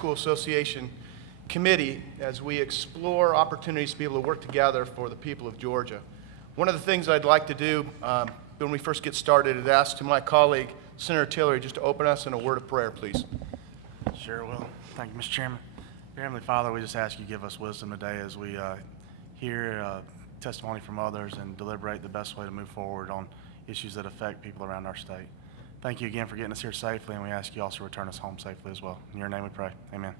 School Association Committee as we explore opportunities to be able to work together for the people of Georgia. One of the things I'd like to do when we first get started is ask to my colleague, Senator Tillery, just to open us in a word of prayer, please. Sure will. Thank you, Mr. Chairman. Dear Heavenly Father, we just ask you to give us wisdom today as we hear testimony from others and deliberate the best way to move forward on issues that affect people around our state. Thank you again for getting us here safely, and we ask you also to return us home safely as well. In your name we pray. Amen.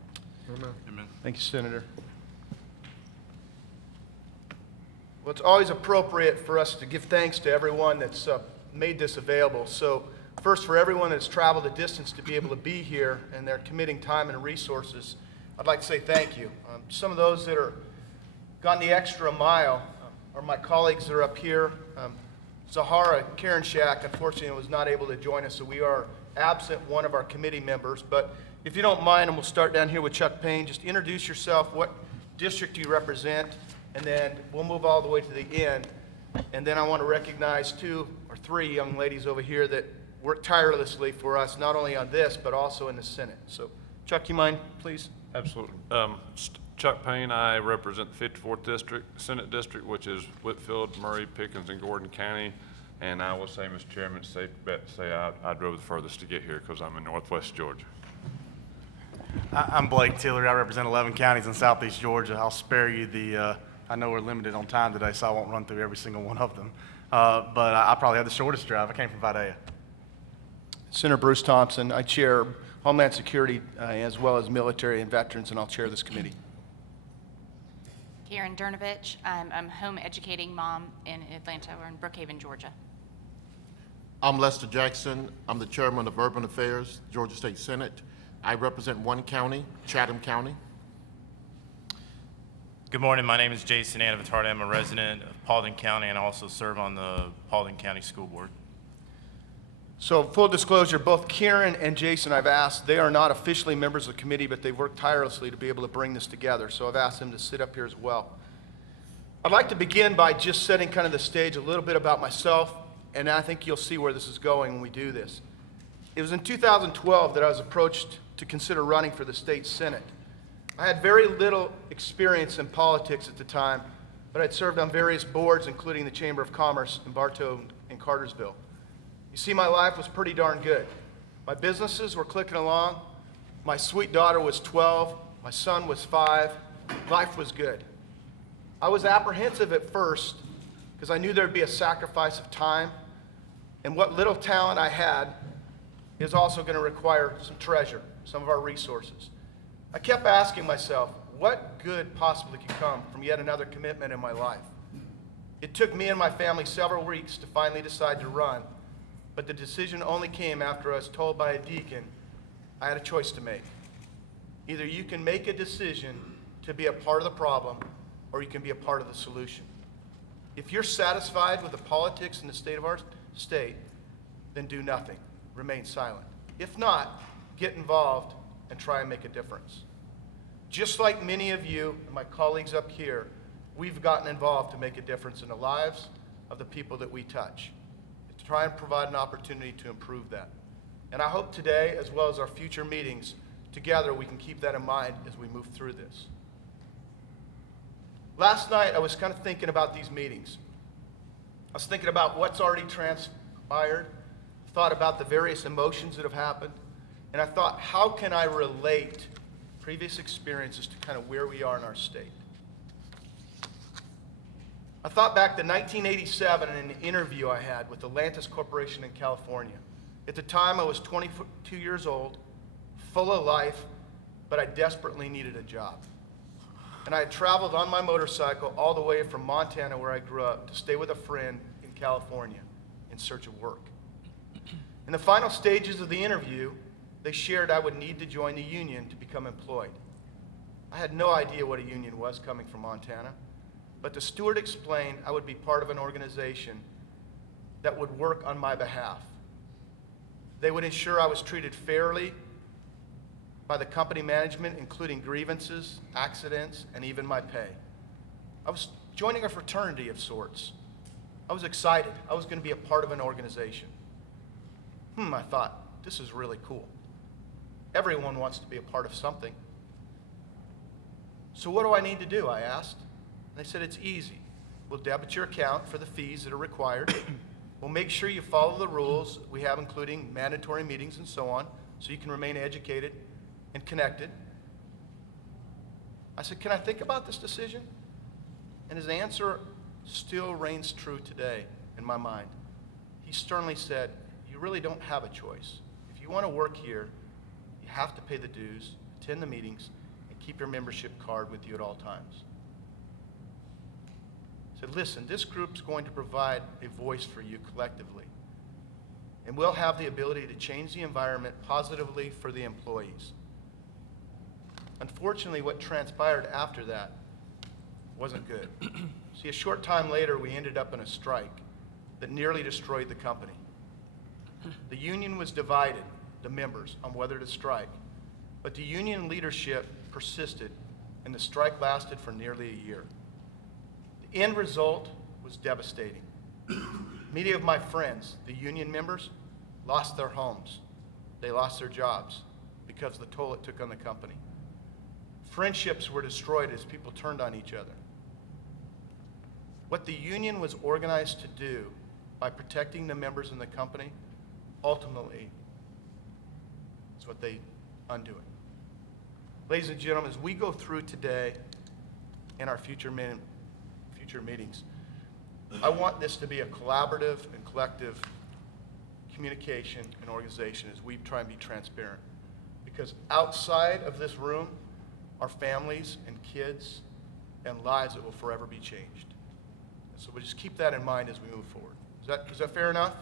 Amen. Thank you, Senator. Well, it's always appropriate for us to give thanks to everyone that's made this available. So first, for everyone that's traveled the distance to be able to be here and they're committing time and resources, I'd like to say thank you. Some of those that are gone the extra mile are my colleagues that are up here. Zahara Karenshak, unfortunately, was not able to join us, so we are absent one of our committee members. But if you don't mind, and we'll start down here with Chuck Payne, just introduce yourself, what district you represent, and then we'll move all the way to the end. And then I want to recognize 2 or 3 young ladies over here that work tirelessly for us, not only on this, but also in the Senate. So, Chuck, you mind, please? Absolutely. Chuck Payne, I represent the 54th District, Senate District, which is Whitfield, Murray, Pickens, and Gordon County. And I will say, Mr. Chairman, it's safe bet to say I drove the furthest to get here because I'm in Northwest Georgia. I'm Blake Tillery. I represent 11 counties in Southeast Georgia. I'll spare you I know we're limited on time today, so I won't run through every single one of them. But I probably had the shortest drive. I came from Vidalia. Senator Bruce Thompson, I chair Homeland Security as well as military and veterans, and I'll chair this committee. Karen Durnovich. I'm a home educating mom in Atlanta or in Brookhaven, Georgia. I'm Lester Jackson. I'm the chairman of Urban Affairs, Georgia State Senate. I represent one county, Chatham County. Good morning. My name is Jason Anavatard. I'm a resident of Paulding County and I also serve on the Paulding County School Board. So full disclosure, both Karen and Jason I've asked, they are not officially members of the committee, but they've worked tirelessly to be able to bring this together. So I've asked them to sit up here as well. I'd like to begin by just setting kind of the stage a little bit about myself, and I think you'll see where this is going when we do this. It was in 2012 that I was approached to consider running for the state Senate. I had very little experience in politics at the time, but I'd served on various boards, including the Chamber of Commerce in Bartow and Cartersville. You see, my life was pretty darn good. My businesses were clicking along. My sweet daughter was 12. My son was 5. Life was good. I was apprehensive at first because I knew there'd be a sacrifice of time, and what little talent I had is also going to require some treasure, some of our resources. I kept asking myself, what good possibly could come from yet another commitment in my life? It took me and my family several weeks to finally decide to run, but the decision only came after I was told by a deacon I had a choice to make. Either you can make a decision to be a part of the problem, or you can be a part of the solution. If you're satisfied with the politics in the state of our state, then do nothing, remain silent. If not, get involved and try and make a difference. Just like many of you and my colleagues up here, we've gotten involved to make a difference in the lives of the people that we touch, to try and provide an opportunity to improve that. And I hope today, as well as our future meetings, together we can keep that in mind as we move through this. Last night, I was kind of thinking about these meetings. I was thinking about what's already transpired, thought about the various emotions that have happened, and I thought, how can I relate previous experiences to kind of where we are in our state? I thought back to 1987 in an interview I had with Atlantis Corporation in California. At the time, I was 22 years old, full of life, but I desperately needed a job. And I had traveled on my motorcycle all the way from Montana, where I grew up, to stay with a friend in California in search of work. In the final stages of the interview, they shared I would need to join the union to become employed. I had no idea what a union was coming from Montana, but the steward explained I would be part of an organization that would work on my behalf. They would ensure I was treated fairly by the company management, including grievances, accidents, and even my pay. I was joining a fraternity of sorts. I was excited. I was going to be a part of an organization. I thought, this is really cool. Everyone wants to be a part of something. So what do I need to do, I asked. They said, it's easy. We'll debit your account for the fees that are required. We'll make sure you follow the rules we have, including mandatory meetings and so on, so you can remain educated and connected. I said, can I think about this decision? And his answer still reigns true today in my mind. He sternly said, you really don't have a choice. If you want to work here, you have to pay the dues, attend the meetings, and keep your membership card with you at all times. He said, listen, this group's going to provide a voice for you collectively, and we'll have the ability to change the environment positively for the employees. Unfortunately, what transpired after that wasn't good. See, a short time later, we ended up in a strike that nearly destroyed the company. The union was divided, the members, on whether to strike, but the union leadership persisted, and the strike lasted for nearly a year. The end result was devastating. Many of my friends, the union members, lost their homes. They lost their jobs because of the toll it took on the company. Friendships were destroyed as people turned on each other. What the union was organized to do by protecting the members in the company, ultimately, is what they undo it. Ladies and gentlemen, as we go through today in our future meetings, I want this to be a collaborative and collective communication and organization as we try and be transparent. Because outside of this room are families and kids and lives that will forever be changed. And so we'll just keep that in mind as we move forward. Is that fair enough?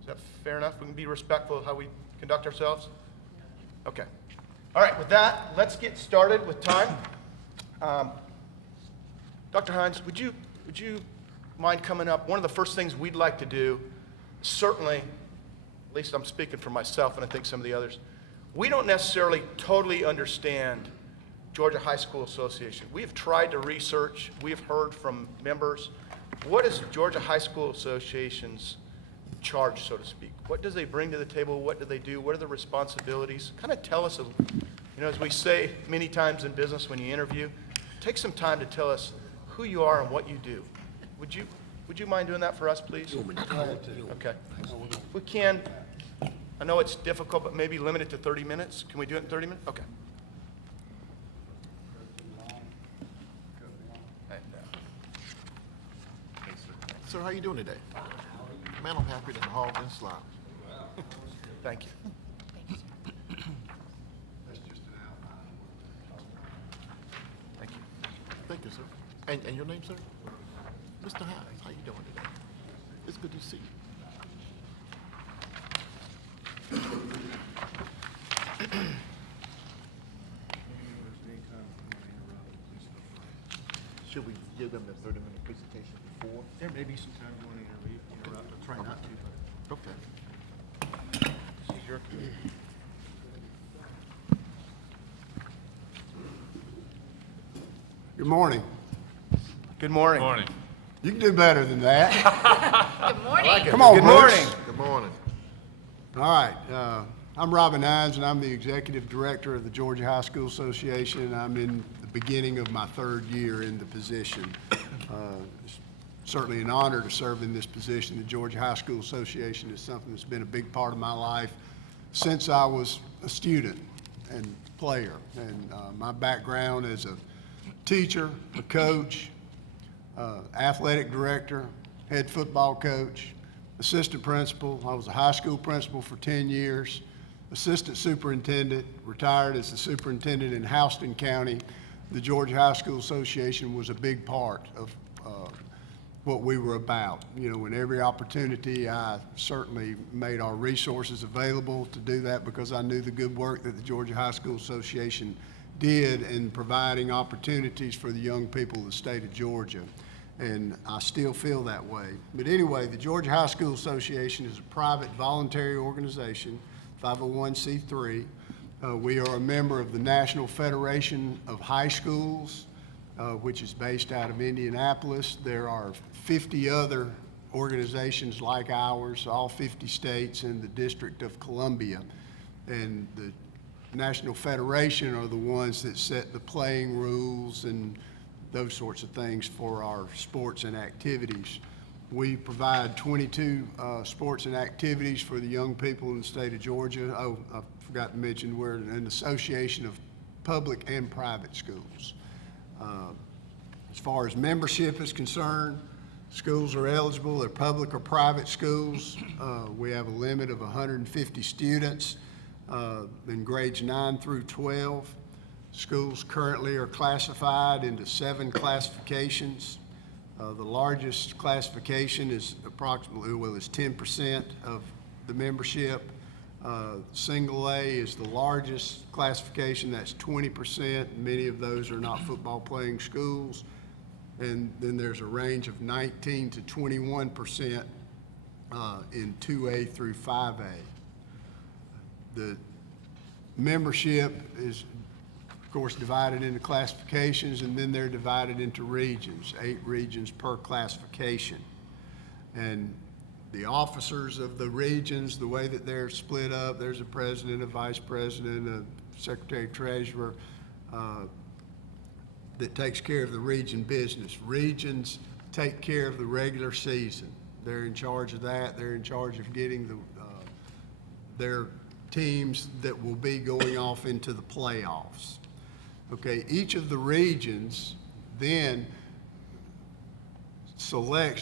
Is that fair enough? We can be respectful of how we conduct ourselves? Okay. All right, with that, let's get started with time. Dr. Hines, would you mind coming up? One of the first things we'd like to do, certainly, at least I'm speaking for myself and I think some of the others, we don't necessarily totally understand Georgia High School Association. We have tried to research, we have heard from members. What is Georgia High School Association's charge, so to speak? What does they bring to the table? What do they do? What are the responsibilities? Kind of tell us, as we say many times in business when you interview, take some time to tell us who you are and what you do. Would you mind doing that for us, please? Okay. We can, I know it's difficult, but maybe limit it to 30 minutes. Can we do it in 30 minutes? Okay. Sir, how you doing today? Man, I'm happier than the hog and slop. Thank you. Thank you. Thank you, sir. And your name, sir? Mr. Hines, how you doing today? It's good to see you. Should we give them the 30-minute presentation before? There may be some time you want to interrupt. I'll try not to, but. Okay. This is your committee. Good morning. Good morning. Morning. You can do better than that. Good morning. Come on, Good Brooks. morning. Good morning. All right. I'm Robin Hines, and I'm the Executive Director of the Georgia High School Association. I'm in the beginning of my third year in the position. It's certainly an honor to serve in this position. The Georgia High School Association is something that's been a big part of my life since I was a student and player. And my background as a teacher, a coach, athletic director, head football coach, assistant principal. I was a high school principal for 10 years, assistant superintendent, retired as the superintendent in Houston County. The Georgia High School Association was a big part of what we were about. You know, in every opportunity, I certainly made our resources available to do that because I knew the good work that the Georgia High School Association did in providing opportunities for the young people of the state of Georgia. And I still feel that way. But anyway, the Georgia High School Association is a private voluntary organization, 501c3. We are a member of the National Federation of High Schools, which is based out of Indianapolis. There are 50 other organizations like ours, all 50 states and the District of Columbia. And the National Federation are the ones that set the playing rules and those sorts of things for our sports and activities. We provide 22 sports and activities for the young people in the state of Georgia. Oh, I forgot to mention, we're an association of public and private schools. As far as membership is concerned, schools are eligible, they're public or private schools. We have a limit of 150 students in grades 9 through 12. Schools currently are classified into 7 classifications. The largest classification is approximately, is 10% of the membership. Single A is the largest classification, that's 20%. Many of those are not football playing schools. And then there's a range of 19 to 21% in 2A through 5A. The membership is, of course, divided into classifications, and then they're divided into regions, 8 regions per classification. And the officers of the regions, the way that they're split up, there's a president, a vice president, a secretary treasurer that takes care of the region business. Regions take care of the regular season. They're in charge of that. They're in charge of getting their teams that will be going off into the playoffs. Okay, each of the regions then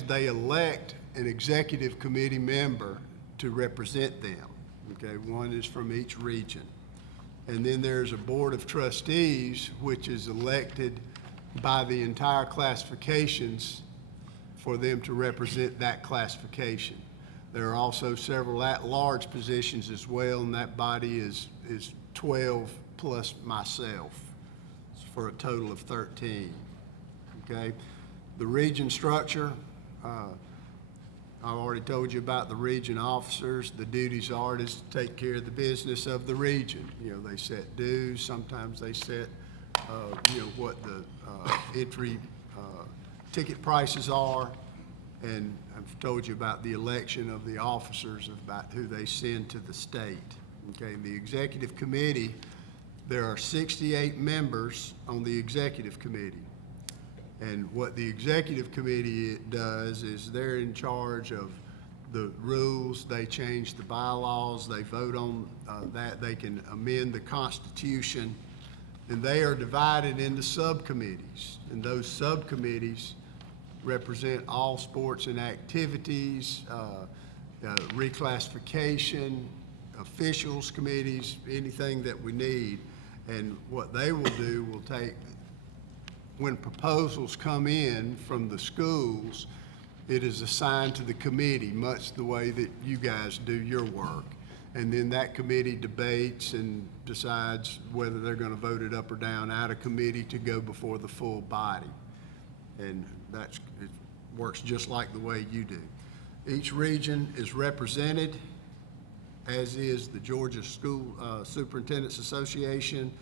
they elect an executive committee member to represent them. Okay, one is from each region. And then there's a board of trustees, which is elected by the entire classifications for them to represent that classification. There are also several at-large positions as well, and that body is 12 plus myself, for a total of 13. Okay? The region structure, I've already told you about the region officers. The duties are to take care of the business of the region. You know, they set dues, sometimes they set, what the entry ticket prices are. And I've told you about the election of the officers, about who they send to the state. Okay, the executive committee, there are 68 members on the executive committee. And what the executive committee does is they're in charge of the rules, they change the bylaws, they vote on that, they can amend the Constitution, and they are divided into subcommittees. And those subcommittees represent all sports and activities, reclassification, officials committees, anything that we need. And what they will do will take, when proposals come in from the schools, it is assigned to the committee, much the way that you guys do your work. And then that committee debates and decides whether they're going to vote it up or down out of committee to go before the full body. And it works just like the way you do. Each region is represented, as is the Georgia School Superintendents Association,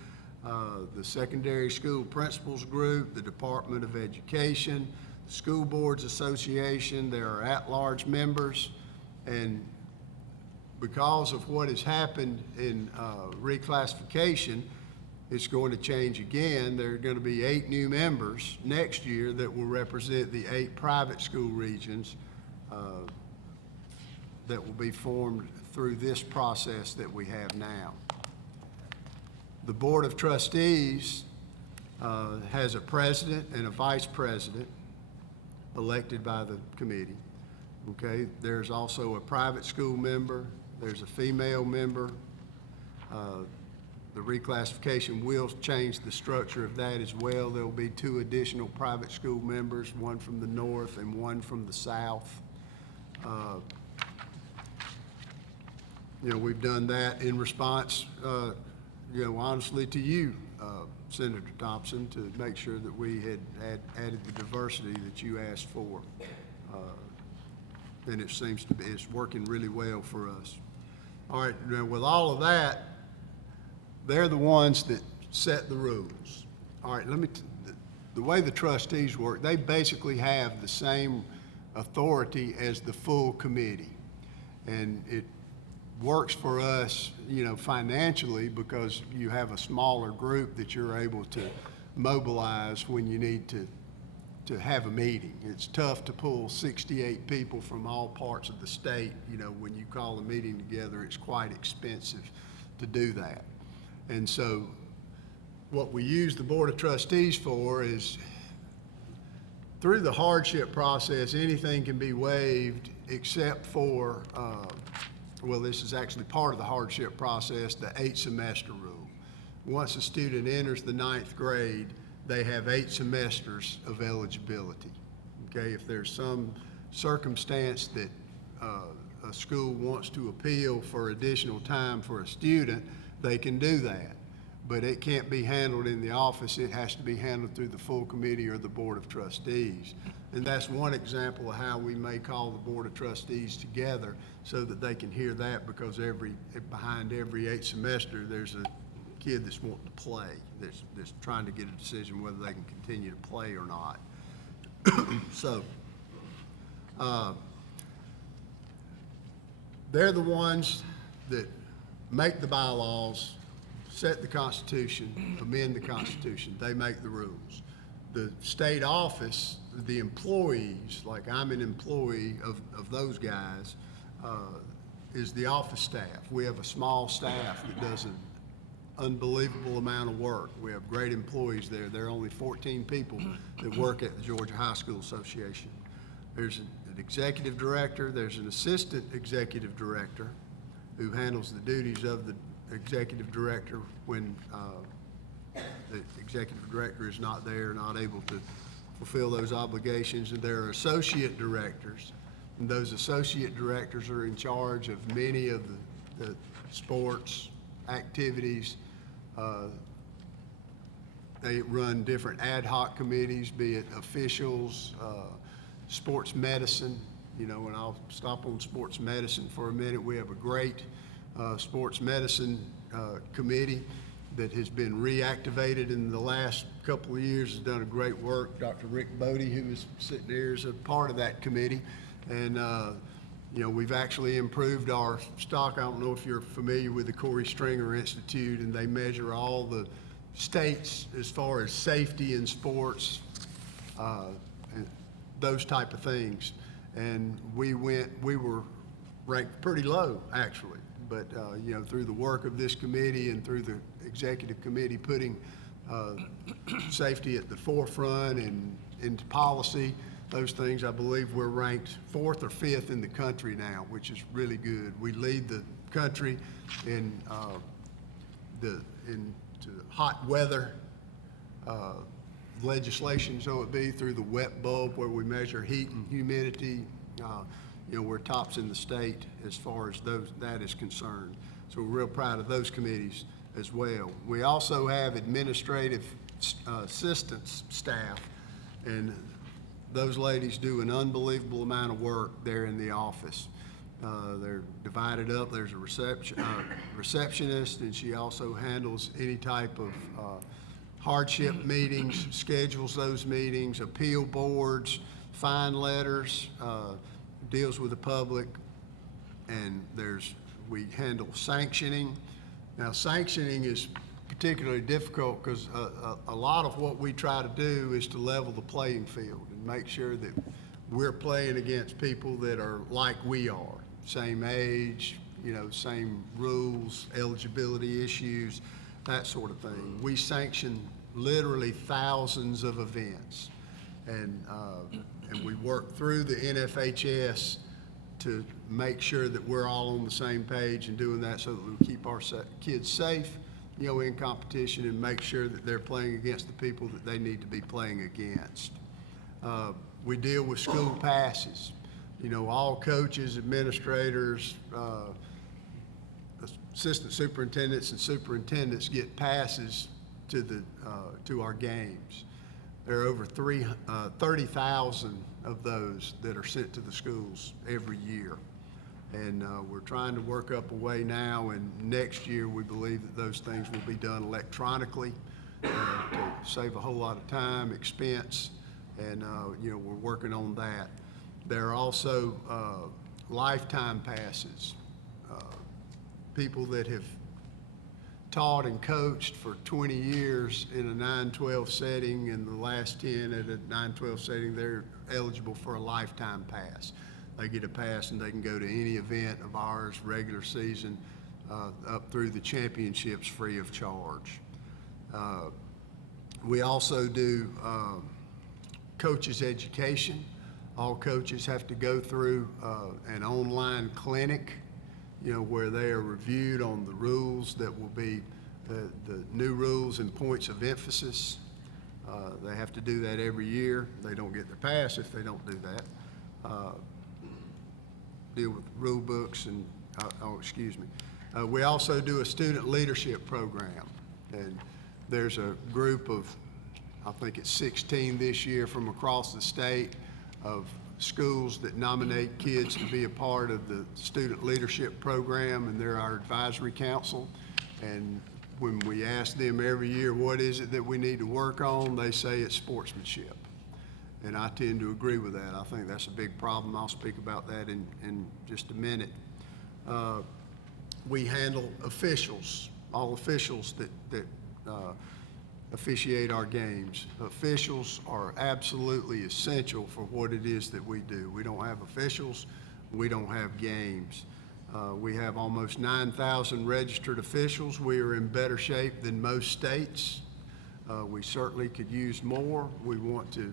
the Secondary School Principals Group, the Department of Education, the School Boards Association. There are at-large members, and because of what has happened in reclassification, it's going to change again. There are going to be 8 new members next year that will represent the 8 private school regions that will be formed through this process that we have now. The Board of Trustees has a president and a vice president elected by the committee. Okay, there's also a private school member, there's a female member. The reclassification will change the structure of that as well. There'll be 2 additional private school members, one from the north and one from the south. We've done that in response, honestly to you, Senator Thompson, to make sure that we had added the diversity that you asked for. And it seems to be, it's working really well for us. All right, now with all of that, they're the ones that set the rules. All right, the way the trustees work, they basically have the same authority as the full committee. And works for us, you know, financially, because you have a smaller group that you're able to mobilize when you need to have a meeting. It's tough to pull 68 people from all parts of the state. You know, when you call a meeting together, it's quite expensive to do that. And so what we use the Board of Trustees for is, through the hardship process, anything can be waived except for, well, this is actually part of the hardship process, the 8-semester rule. Once a student enters the 9th grade, they have 8 semesters of eligibility. Okay, if there's some circumstance that a school wants to appeal for additional time for a student, they can do that. But it can't be handled in the office. It has to be handled through the full committee or the Board of Trustees. And that's one example of how we may call the Board of Trustees together so that they can hear that, because behind every 8 semester, there's a kid that's wanting to play, that's trying to get a decision whether they can continue to play or not. So, they're the ones that make the bylaws, set the Constitution, amend the Constitution. They make the rules. The state office, the employees, like I'm an employee of those guys, is the office staff. We have a small staff that does an unbelievable amount of work. We have great employees there. There are only 14 people that work at the Georgia High School Association. There's an executive director, there's an assistant executive director who handles the duties of the executive director when the executive director is not there, not able to fulfill those obligations. And there are associate directors, and those associate directors are in charge of many of the sports activities. They run different ad hoc committees, be it officials, sports medicine, you know, and I'll stop on sports medicine for a minute. We have a great sports medicine committee that has been reactivated in the last couple of years, has done a great work. Dr. Rick Bodie, who is sitting there, is a part of that committee. And, you know, we've actually improved our stock. I don't know if you're familiar with the Corey Stringer Institute, and they measure all the states as far as safety in sports, and those type of things. And we were ranked pretty low, actually. But, you know, through the work of this committee and through the executive committee putting safety at the forefront and into policy, those things, I believe we're ranked 4th or 5th in the country now, which is really good. We lead the country in into hot weather legislation, so it be through the wet bulb where we measure heat and humidity. You know, we're tops in the state as far as that is concerned. So we're real proud of those committees as well. We also have administrative assistance staff, and those ladies do an unbelievable amount of work there in the office. They're divided up. There's a receptionist, and she also handles any type of hardship meetings, schedules those meetings, appeal boards, fine letters, deals with the public, and we handle sanctioning. Now, sanctioning is particularly difficult because a lot of what we try to do is to level the playing field and make sure that we're playing against people that are like we are, same age, you know, same rules, eligibility issues, that sort of thing. We sanction literally thousands of events, and we work through the NFHS to make sure that we're all on the same page and doing that so that we keep our kids safe, you know, in competition, and make sure that they're playing against the people that they need to be playing against. We deal with school passes. You know, all coaches, administrators, assistant superintendents and superintendents get passes to our games. There are over 30,000 of those that are sent to the schools every year. And we're trying to work up a way now, and next year we believe that those things will be done electronically to save a whole lot of time, expense, and you know, we're working on that. There are also lifetime passes. people that have taught and coached for 20 years in a 9-12 setting, and the last 10 at a 9-12 setting, they're eligible for a lifetime pass. They get a pass and they can go to any event of ours, regular season, up through the championships free of charge. We also do coaches education. All coaches have to go through an online clinic, where they are reviewed on the rules that will be the new rules and points of emphasis. They have to do that every year. They don't get their pass if they don't do that. Deal with rule books and, excuse me. We also do a student leadership program. And there's a group of, I think it's 16 this year from across the state of schools that nominate kids to be a part of the student leadership program, and they're our advisory council. And when we ask them every year, what is it that we need to work on, they say it's sportsmanship. And I tend to agree with that. I think that's a big problem. I'll speak about that in just a minute. We handle officials, all officials that officiate our games. Officials are absolutely essential for what it is that we do. We don't have officials, we don't have games. We have almost 9,000 registered officials. We are in better shape than most states. We certainly could use more. We want to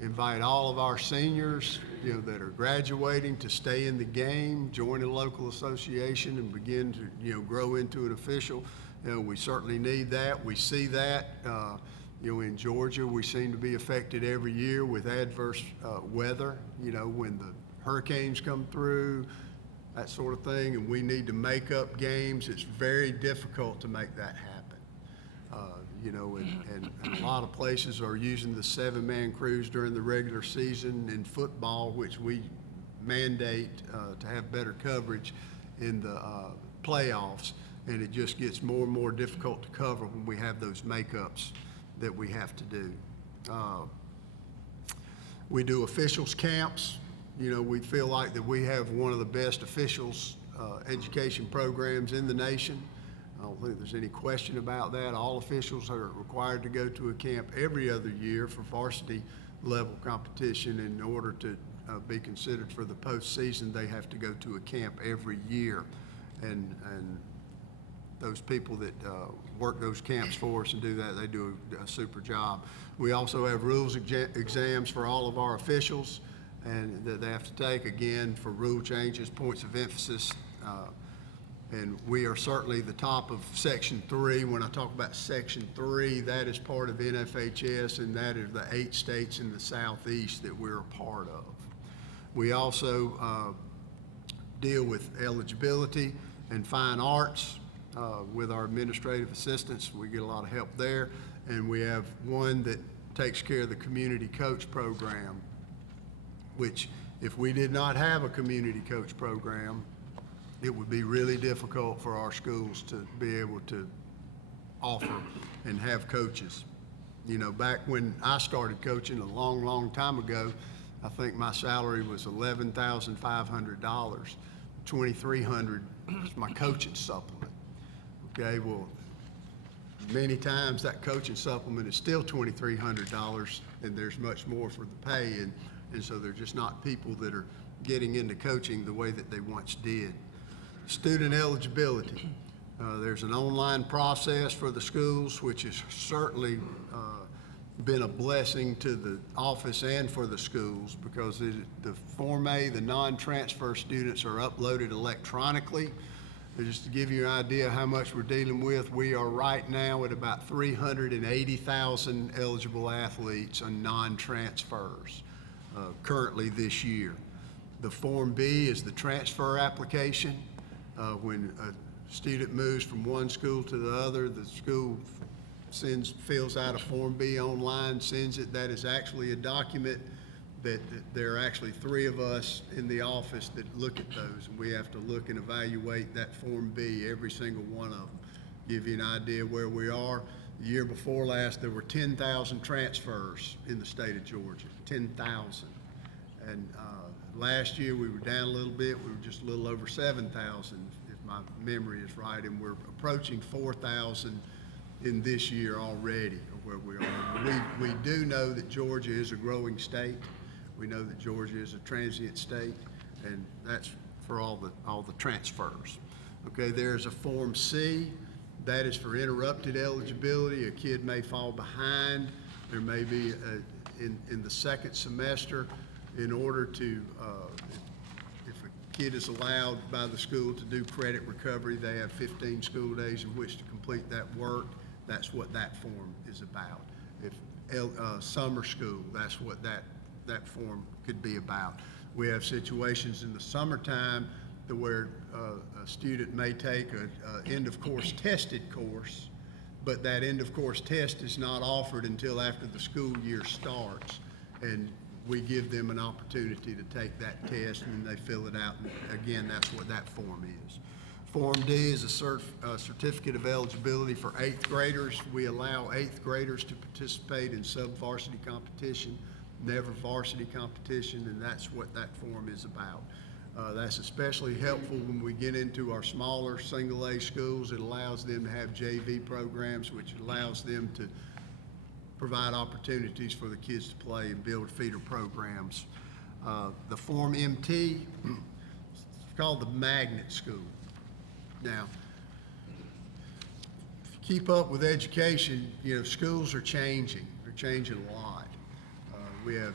invite all of our seniors, that are graduating to stay in the game, join a local association, and begin to, grow into an official. We certainly need that. We see that. In Georgia, we seem to be affected every year with adverse weather, when the hurricanes come through, that sort of thing, and we need to make up games. It's very difficult to make that happen. And a lot of places are using the 7-man crews during the regular season in football, which we mandate to have better coverage in the playoffs. And it just gets more and more difficult to cover when we have those makeups that we have to do. We do officials camps. We feel like that we have one of the best officials education programs in the nation. I don't think there's any question about that. All officials are required to go to a camp every other year for varsity level competition. In order to be considered for the postseason, they have to go to a camp every year. And those people that work those camps for us and do that, they do a super job. We also have rules exams for all of our officials, and that they have to take, again, for rule changes, points of emphasis. And we are certainly the top of Section 3. When I talk about Section 3, that is part of NFHS, and that is the 8 states in the Southeast that we're a part of. We also deal with eligibility and fine arts. With our administrative assistants, we get a lot of help there. And we have one that takes care of the community coach program, which if we did not have a community coach program, it would be really difficult for our schools to be able to offer and have coaches. Back when I started coaching a long, long time ago, I think my salary was $11,500. $2,300 was my coaching supplement. Okay, well, many times that coaching supplement is still $2,300, and there's much more for the pay, and so they're just not people that are getting into coaching the way that they once did. Student eligibility. There's an online process for the schools, which has certainly been a blessing to the office and for the schools, because the Form A, the non-transfer students, are uploaded electronically. Just to give you an idea how much we're dealing with, we are right now at about 380,000 eligible athletes on non-transfers currently this year. The Form B is the transfer application. When a student moves from one school to the other, the school fills out a Form B online, sends it. That is actually a document that there are actually 3 of us in the office that look at those, and we have to look and evaluate that Form B, every single one of them. Give you an idea where we are. The year before last, there were 10,000 transfers in the state of Georgia, 10,000. And last year, we were down a little bit. We were just a little over 7,000, if my memory is right, and we're approaching 4,000 in this year already, where we are. We do know that Georgia is a growing state. We know that Georgia is a transient state, and that's for all the transfers. Okay, there's a Form C, that is for interrupted eligibility. A kid may fall behind. There may be, in the second semester, in order to, if a kid is allowed by the school to do credit recovery, they have 15 school days in which to complete that work. That's what that form is about. If summer school, that's what that form could be about. We have situations in the summertime to where a student may take a end-of-course tested course, but that end-of-course test is not offered until after the school year starts. And we give them an opportunity to take that test, and then they fill it out. And again, that's what that form is. Form D is a certificate of eligibility for 8th graders. We allow 8th graders to participate in sub-varsity competition, never varsity competition, and that's what that form is about. That's especially helpful when we get into our smaller single A schools. It allows them to have JV programs, which allows them to provide opportunities for the kids to play and build feeder programs. The Form MT, it's called the magnet school. Now, if you keep up with education, schools are changing. They're changing a lot. We have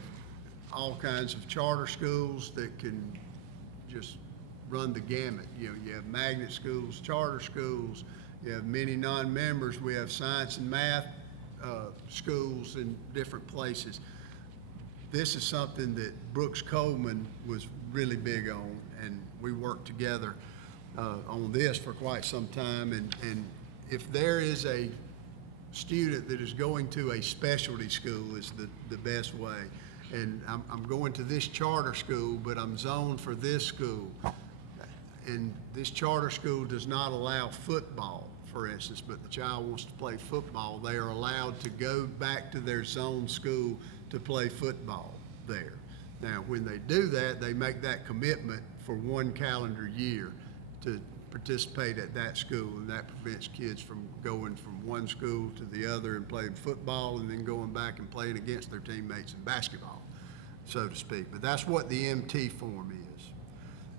all kinds of charter schools that can just run the gamut. You have magnet schools, charter schools, you have many non-members. We have science and math schools in different places. This is something that Brooks Coleman was really big on, and we worked together on this for quite some time. And if there is a student that is going to a specialty school, is the best way. And I'm going to this charter school, but I'm zoned for this school. And this charter school does not allow football, for instance, but the child wants to play football. They are allowed to go back to their zone school to play football there. Now, when they do that, they make that commitment for 1 calendar year to participate at that school, and that prevents kids from going from one school to the other and playing football and then going back and playing against their teammates in basketball, so to speak. But that's what the MT form is.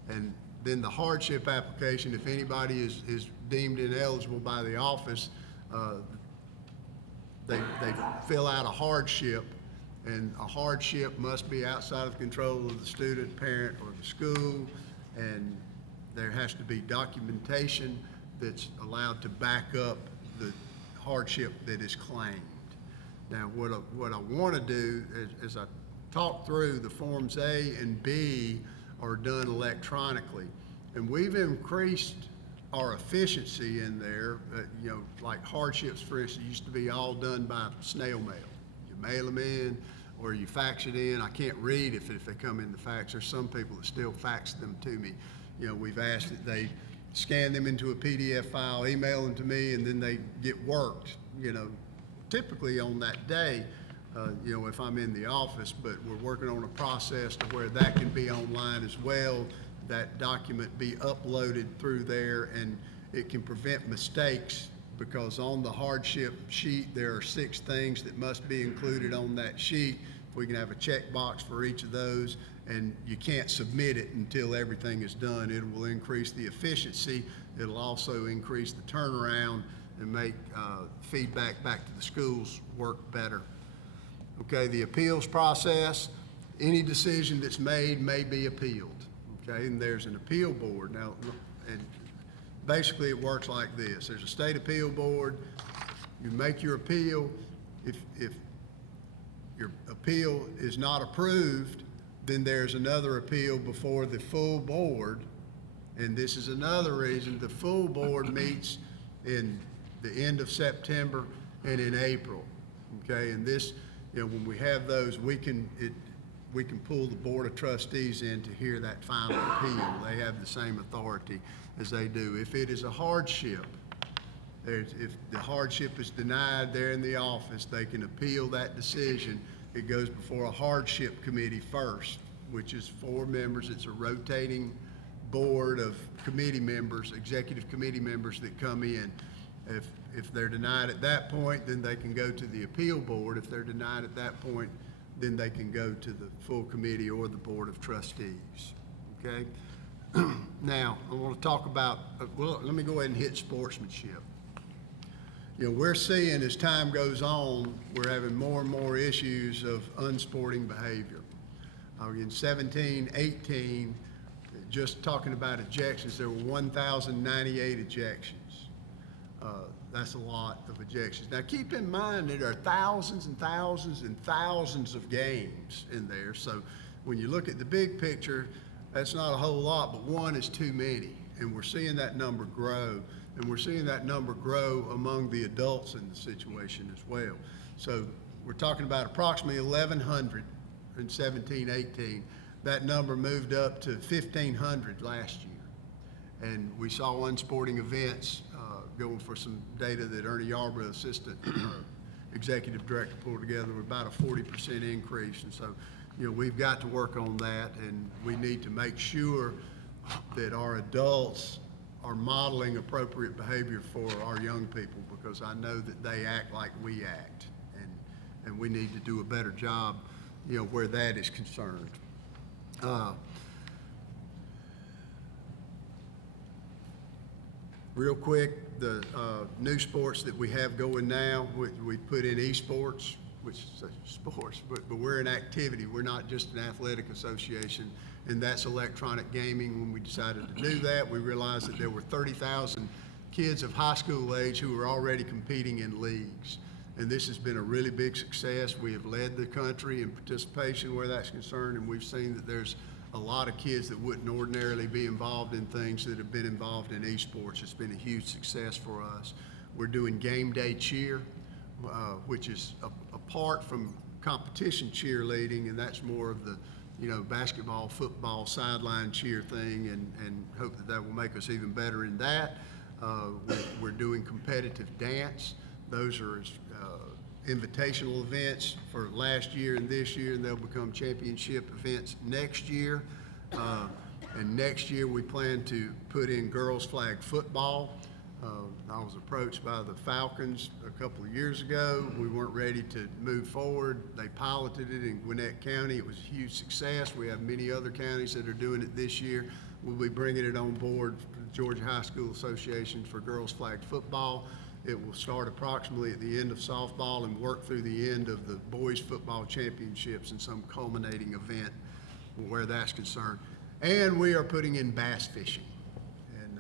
And then the hardship application, if anybody is deemed ineligible by the office, they fill out a hardship, and a hardship must be outside of the control of the student, parent, or the school, and there has to be documentation that's allowed to back up the hardship that is claimed. Now, what I want to do is I talk through the Forms A and B are done electronically, and we've increased our efficiency in there. Like hardships, for instance, used to be all done by snail mail. You mail them in or you fax it in. I can't read if they come in the fax. There's some people that still fax them to me. We've asked that they scan them into a PDF file, email them to me, and then they get worked, typically on that day, if I'm in the office, but we're working on a process to where that can be online as well, that document be uploaded through there, and it can prevent mistakes, because on the hardship sheet, there are 6 things that must be included on that sheet. If we can have a checkbox for each of those, and you can't submit it until everything is done. It will increase the efficiency. It'll also increase the turnaround and make feedback back to the schools work better. Okay, the appeals process, any decision that's made may be appealed. Okay, and there's an appeal board. Now, and basically it works like this. There's a state appeal board. You make your appeal. If your appeal is not approved, then there's another appeal before the full board. And this is another reason the full board meets in the end of September and in April. Okay, and this, when we have those, we can pull the Board of Trustees in to hear that final appeal. They have the same authority as they do. If it is a hardship, if the hardship is denied there in the office, they can appeal that decision. It goes before a hardship committee first, which is 4 members. It's a rotating board of committee members, executive committee members that come in. If they're denied at that point, then they can go to the appeal board. If they're denied at that point, then they can go to the full committee or the board of trustees, okay? Now, I want to talk about, well, let me go ahead and hit sportsmanship. You know, we're seeing as time goes on, we're having more and more issues of unsporting behavior. In 17, 18, just talking about ejections, there were 1,098 ejections. That's a lot of ejections. Now, keep in mind that there are thousands and thousands and thousands of games in there. So when you look at the big picture, that's not a whole lot, but one is too many. And we're seeing that number grow. And we're seeing that number grow among the adults in the situation as well. So we're talking about approximately 1,100 in 17, 18. That number moved up to 1,500 last year. And we saw unsporting events, going for some data that Ernie Yarborough, Assistant Executive Director, pulled together, with about a 40% increase. And so, you know, we've got to work on that, and we need to make sure that our adults are modeling appropriate behavior for our young people, because I know that they act like we act, and we need to do a better job, you know, where that is concerned. Real quick, the new sports that we have going now, we put in esports, which is sports, but we're an activity. We're not just an athletic association, and that's electronic gaming. When we decided to do that, we realized that there were 30,000 kids of high school age who were already competing in leagues. And this has been a really big success. We have led the country in participation where that's concerned, and we've seen that there's a lot of kids that wouldn't ordinarily be involved in things that have been involved in esports. It's been a huge success for us. We're doing game day cheer, which is apart from competition cheerleading, and that's more of the, you know, basketball, football, sideline cheer thing, and hope that that will make us even better in that. We're doing competitive dance. Those are invitational events for last year and this year, and they'll become championship events next year. And next year, we plan to put in girls flag football. I was approached by the Falcons a couple of years ago. We weren't ready to move forward. They piloted it in Gwinnett County. It was a huge success. We have many other counties that are doing it this year. We'll be bringing it on board for the Georgia High School Association for girls flag football. It will start approximately at the end of softball and work through the end of the boys football championships in some culminating event where that's concerned. And we are putting in bass fishing. And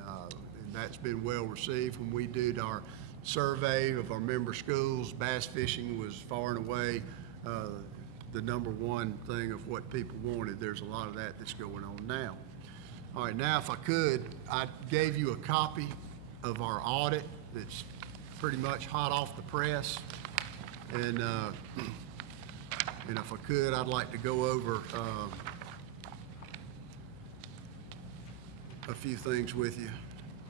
that's been well received. When we did our survey of our member schools, bass fishing was far and away the number one thing of what people wanted. There's a lot of that that's going on now. All right, now if I could, I gave you a copy of our audit that's pretty much hot off the press. And if I could, I'd like to go over a few things with you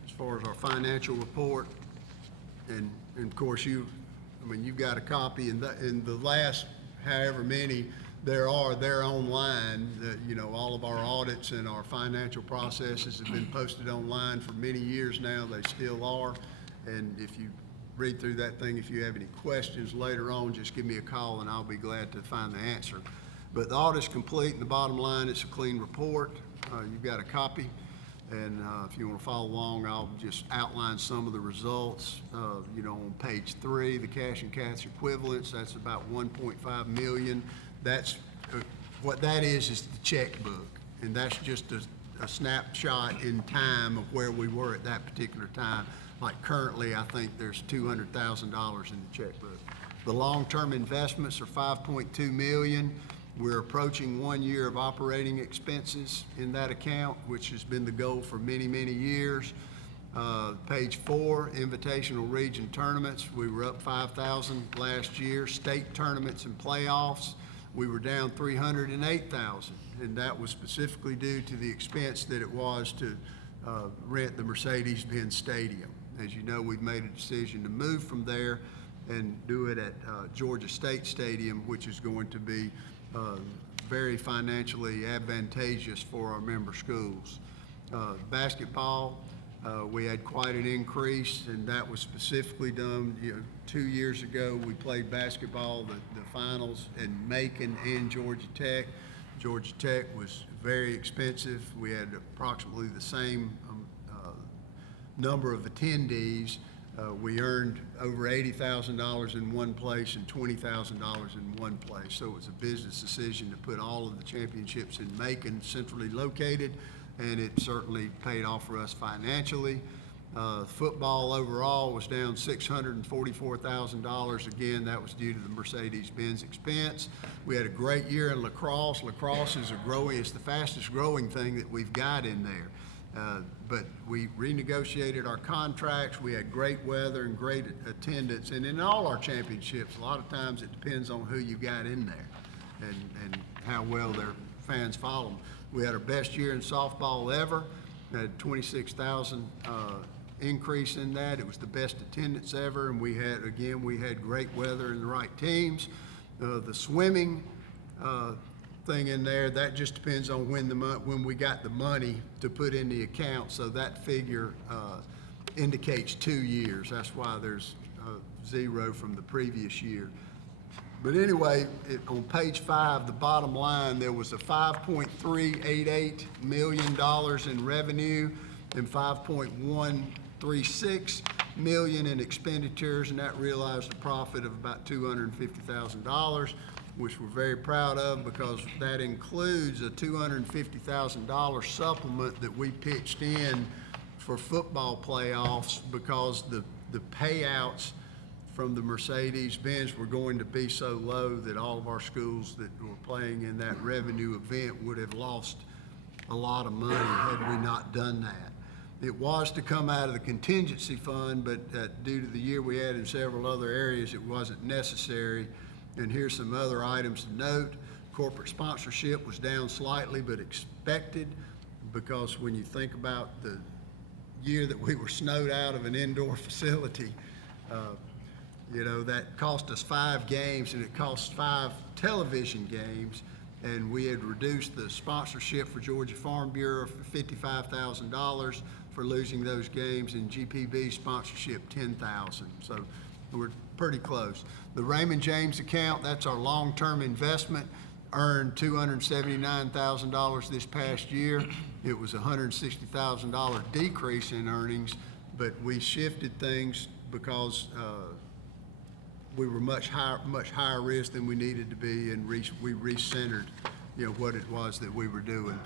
as far as our financial report. And of course, you've got a copy, and the last however many there are, they're online. You know, all of our audits and our financial processes have been posted online for many years now. They still are. And if you read through that thing, if you have any questions later on, just give me a call and I'll be glad to find the answer. But the audit's complete, and the bottom line, it's a clean report. You've got a copy. And if you want to follow along, I'll just outline some of the results. You know, on page 3, the cash and cash equivalents, that's about 1.5 million. That's what that is the checkbook. And that's just a snapshot in time of where we were at that particular time. Like currently, I think there's $200,000 in the checkbook. The long-term investments are 5.2 million. We're approaching 1 year of operating expenses in that account, which has been the goal for many, many years. Page 4, invitational region tournaments. We were up 5,000 last year. State tournaments and playoffs, we were down 308,000, and that was specifically due to the expense that it was to rent the Mercedes-Benz Stadium. As you know, we've made a decision to move from there and do it at Georgia State Stadium, which is going to be very financially advantageous for our member schools. Basketball, we had quite an increase, and that was specifically done, 2 years ago, we played basketball, the finals in Macon and Georgia Tech. Georgia Tech was very expensive. We had approximately the same number of attendees. We earned over $80,000 in one place and $20,000 in one place. So it was a business decision to put all of the championships in Macon, centrally located, and it certainly paid off for us financially. Football overall was down $644,000. Again, that was due to the Mercedes-Benz expense. We had a great year in lacrosse. Lacrosse is it's the fastest growing thing that we've got in there. But we renegotiated our contracts. We had great weather and great attendance. And in all our championships, a lot of times it depends on who you got in there and how well their fans follow them. We had our best year in softball ever. Had 26,000 increase in that. It was the best attendance ever, and we had great weather and the right teams. The swimming thing in there, that just depends on when we got the money to put in the account. So that figure indicates 2 years. That's why there's 0 from the previous year. But anyway, on page 5, the bottom line, there was a $5.388 million in revenue and $5.136 million in expenditures, and that realized a profit of about $250,000, which we're very proud of because that includes a $250,000 supplement that we pitched in for football playoffs because the payouts from the Mercedes-Benz were going to be so low that all of our schools that were playing in that revenue event would have lost a lot of money had we not done that. It was to come out of the contingency fund, but due to the year we had in several other areas, it wasn't necessary. And here's some other items to note. Corporate sponsorship was down slightly, but expected, because when you think about the year that we were snowed out of an indoor facility, that cost us 5 games, and it cost 5 television games, and we had reduced the sponsorship for Georgia Farm Bureau for $55,000 for losing those games, and GPB sponsorship $10,000. So we're pretty close. The Raymond James account, that's our long-term investment, earned $279,000 this past year. It was a $160,000 decrease in earnings, but we shifted things because we were much higher risk than we needed to be, and we recentered, what it was that we were doing.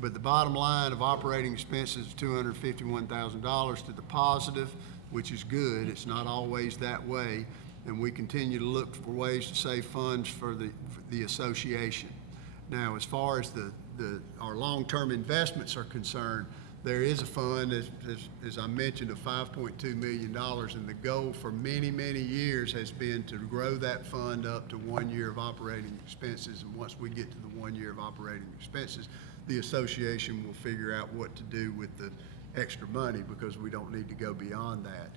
But the bottom line of operating expenses is $251,000 to the positive, which is good. It's not always that way, and we continue to look for ways to save funds for the association. Now, as far as our long-term investments are concerned, there is a fund, as I mentioned, of $5.2 million, and the goal for many, many years has been to grow that fund up to 1 year of operating expenses. And once we get to the 1 year of operating expenses, the association will figure out what to do with the extra money, because we don't need to go beyond that.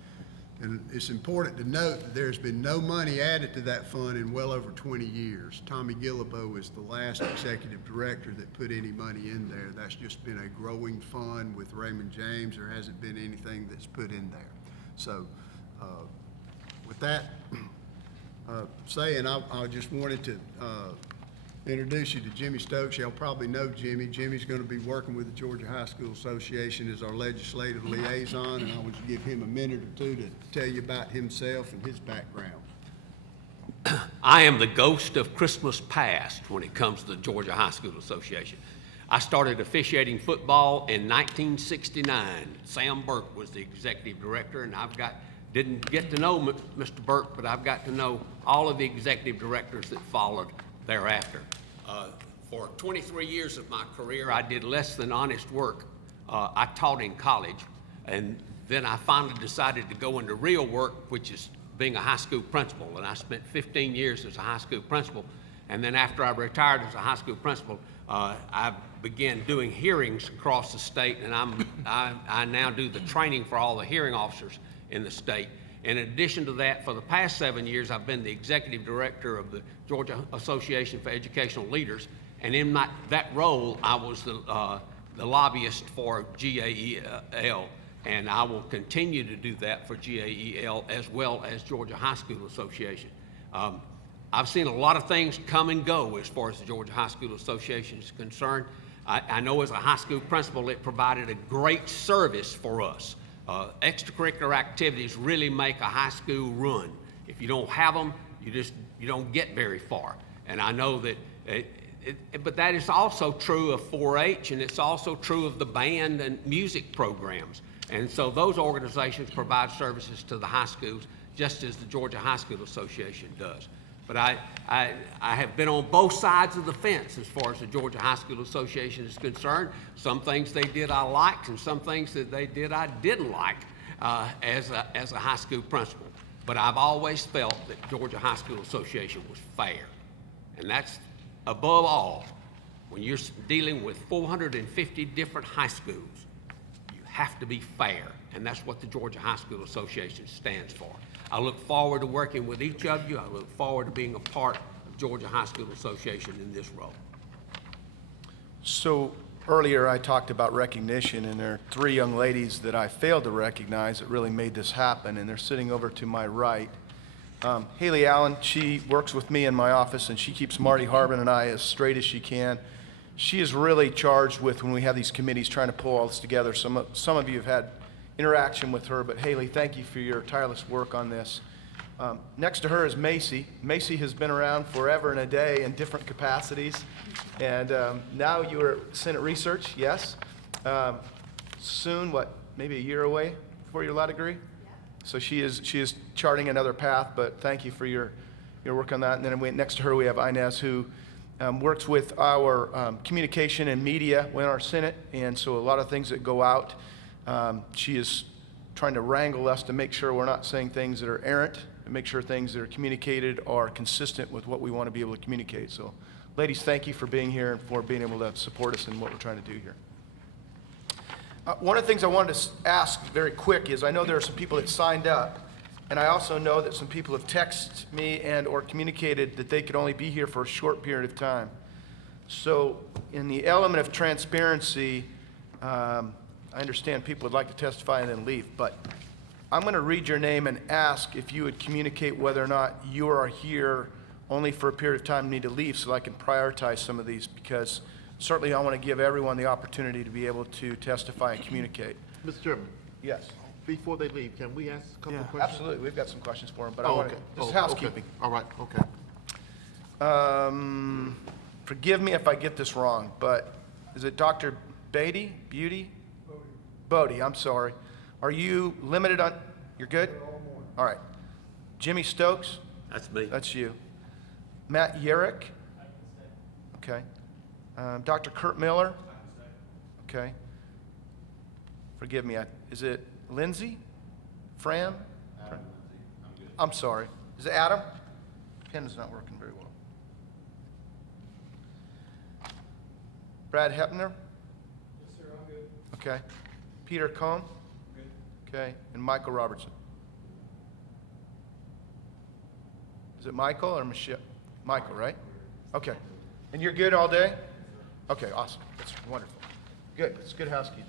And it's important to note that there's been no money added to that fund in well over 20 years. Tommy Gillibo is the last executive director that put any money in there. That's just been a growing fund with Raymond James. There hasn't been anything that's put in there. So with that saying, I just wanted to introduce you to Jimmy Stokes. Y'all probably know Jimmy. Jimmy's going to be working with the Georgia High School Association as our legislative liaison, and I want to give him a minute or two to tell you about himself and his background. I am the ghost of Christmas past when it comes to the Georgia High School Association. I started officiating football in 1969. Sam Burke was the executive director, and didn't get to know Mr. Burke, but I've got to know all of the executive directors that followed thereafter. For 23 years of my career, I did less than honest work. I taught in college, and then I finally decided to go into real work, which is being a high school principal, and I spent 15 years as a high school principal. And then after I retired as a high school principal, I began doing hearings across the state, and I now do the training for all the hearing officers in the state. In addition to that, for the past 7 years, I've been the executive director of the Georgia Association for Educational Leaders, and in that role, I was the the lobbyist for GAEL, and I will continue to do that for GAEL as well as Georgia High School Association. I've seen a lot of things come and go as far as the Georgia High School Association is concerned. I know as a high school principal, it provided a great service for us. Extracurricular activities really make a high school run. If you don't have them, you don't get very far. And I know that, but that is also true of 4-H, and it's also true of the band and music programs. And so those organizations provide services to the high schools, just as the Georgia High School Association does. But I have been on both sides of the fence as far as the Georgia High School Association is concerned. Some things they did I liked, and some things that they did I didn't like as a high school principal. But I've always felt that Georgia High School Association was fair. And that's above all. When you're dealing with 450 different high schools, you have to be fair. And that's what the Georgia High School Association stands for. I look forward to working with each of you. I look forward to being a part of Georgia High School Association in this role. So earlier I talked about recognition, and there are 3 young ladies that I failed to recognize that really made this happen, and they're sitting over to my right. Haley Allen, she works with me in my office, and she keeps Marty Harbin and I as straight as she can. She is really charged with, when we have these committees, trying to pull all this together. Some of you have had interaction with her, but Haley, thank you for your tireless work on this. Next to her is Macy. Macy has been around forever and a day in different capacities, and now you are Senate Research, yes? Soon, maybe a year away before your law degree? Yeah. So she is charting another path, but thank you for your work on that. And then next to her we have Inez, who works with our communication and media in our Senate, and so a lot of things that go out. She is trying to wrangle us to make sure we're not saying things that are errant, and make sure things that are communicated are consistent with what we want to be able to communicate. So, ladies, thank you for being here and for being able to support us in what we're trying to do here. One of the things I wanted to ask very quick is, I know there are some people that signed up, and I also know that some people have texted me and or communicated that they could only be here for a short period of time. So in the element of transparency, I understand people would like to testify and then leave, but I'm going to read your name and ask if you would communicate whether or not you are here only for a period of time and need to leave, so I can prioritize some of these, because certainly I want to give everyone the opportunity to be able to testify and communicate. Mr. Chairman, Yes, before they leave, can we ask a couple of questions? absolutely. We've got some questions for them, but I Oh, want okay. to, this is Oh, okay. housekeeping. All right, okay. Forgive me if I get this wrong, but is it Dr. Beatty? Bodie, I'm sorry. Are you limited on, you're good? All right. Jimmy Stokes? That's me. That's you. Matt Yerrick? Okay. Dr. Kurt Miller? Okay. Forgive me, is it Lindsay? Fran? I'm sorry. Is it Adam? Pen's not working very well. Brad Hepner? Yes, sir, I'm good. Okay. Peter Cohn? Good. Okay. And Michael Robertson? Is it Michael or Michelle? Michael, right? Okay. And you're good all day? Okay, awesome. That's wonderful. Good. It's good housekeeping.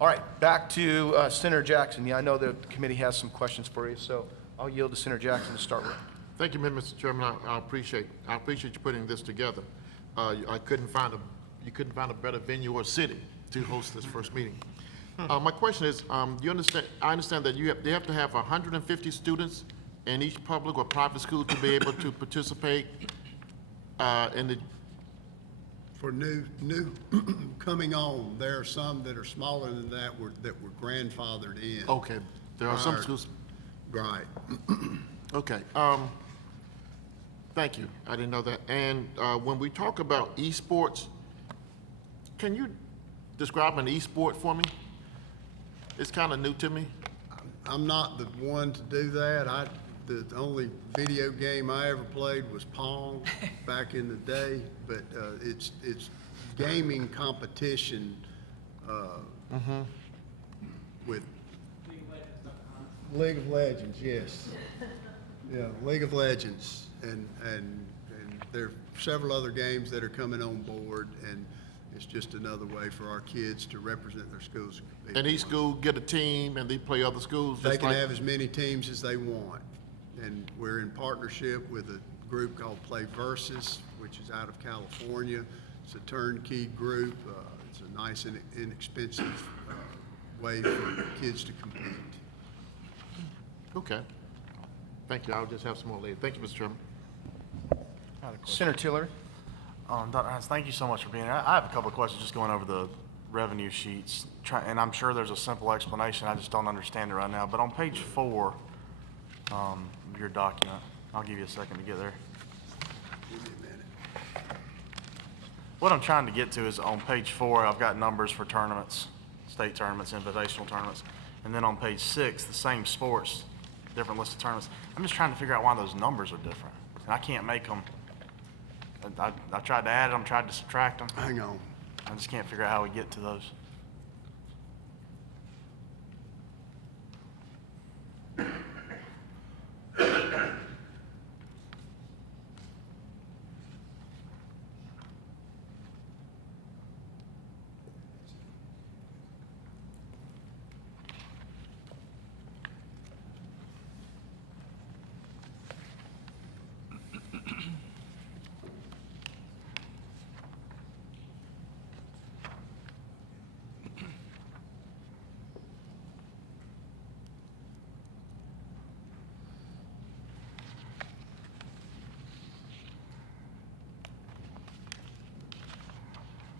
All right, back to Senator Jackson. Yeah, I know the committee has some questions for you, so I'll yield to Senator Jackson to start with. Thank you, Mr. Chairman. I appreciate you putting this together. You couldn't find a better venue or city to host this first meeting. My question is, you understand? I understand that they have to have 150 students in each public or private school to be able to participate in the. For new coming on, there are some that are smaller than that were grandfathered in. Okay, there are some Prior- schools. Right. Okay. Thank you. I didn't know that. And when we talk about esports, can you describe an esport for me? It's kind of new to me. I'm not the one to do that. The only video game I ever played was Pong back in the day, but it's gaming competition with League of Legends, yes. Yeah, League of Legends, and there are several other games that are coming on board, and It's just another way for our kids to represent their schools. And compete. And each school get a team and they play other schools They just can like? have as many teams as they want. And we're in partnership with a group called Play Versus, which is out of California. It's a turnkey group. It's a nice and inexpensive way for kids to compete. Okay. Thank you. I'll just have some more later. Thank you, Mr. Chairman. I had a question. Senator Tillery? Dr. Hines, thank you so much for being here. I have a couple of questions just going over the revenue sheets. And I'm sure there's a simple explanation, I just don't understand it right now. But on page 4 of your document, I'll give you a second to get there. Give me a minute. What I'm trying to get to is on page 4, I've got numbers for tournaments, state tournaments, invitational tournaments. And then on page 6, the same sports, different list of tournaments. I'm just trying to figure out why those numbers are different. And I can't make them. I tried to add them, tried to subtract them. Hang on. I just can't figure out how we get to those.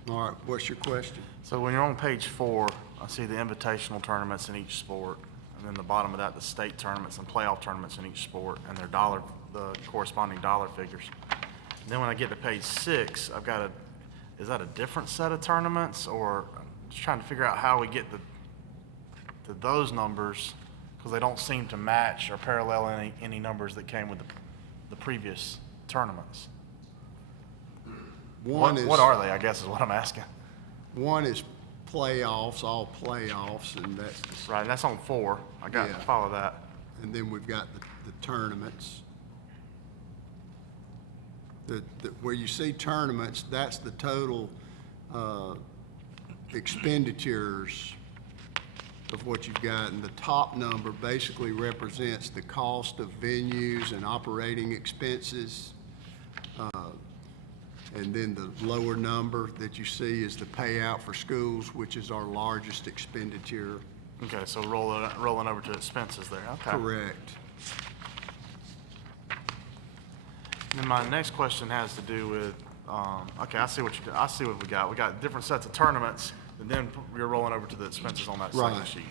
All right, what's your question? So when you're on page 4, I see the invitational tournaments in each sport, and then the bottom of that, the state tournaments and playoff tournaments in each sport, and their the corresponding dollar figures. Then when I get to page 6, I've got is that a different set of tournaments, or I'm just trying to figure out how we get to those numbers, because they don't seem to match or parallel any numbers that came with the previous tournaments. What are they, I guess, is what I'm asking. One is playoffs, all playoffs, and that's, Right, and that's on 4. I got to Yeah. follow that. and then we've got the tournaments. Where you see tournaments, that's the total expenditures of what you've got, and the top number basically represents the cost of venues and operating expenses. And then the lower number that you see is the payout for schools, which is our largest expenditure. Okay, so rolling over to expenses there, okay. Correct. Then my next question has to do with, okay, I see what we got. We got different sets of tournaments, and then we're rolling over to the expenses on that second Right. sheet.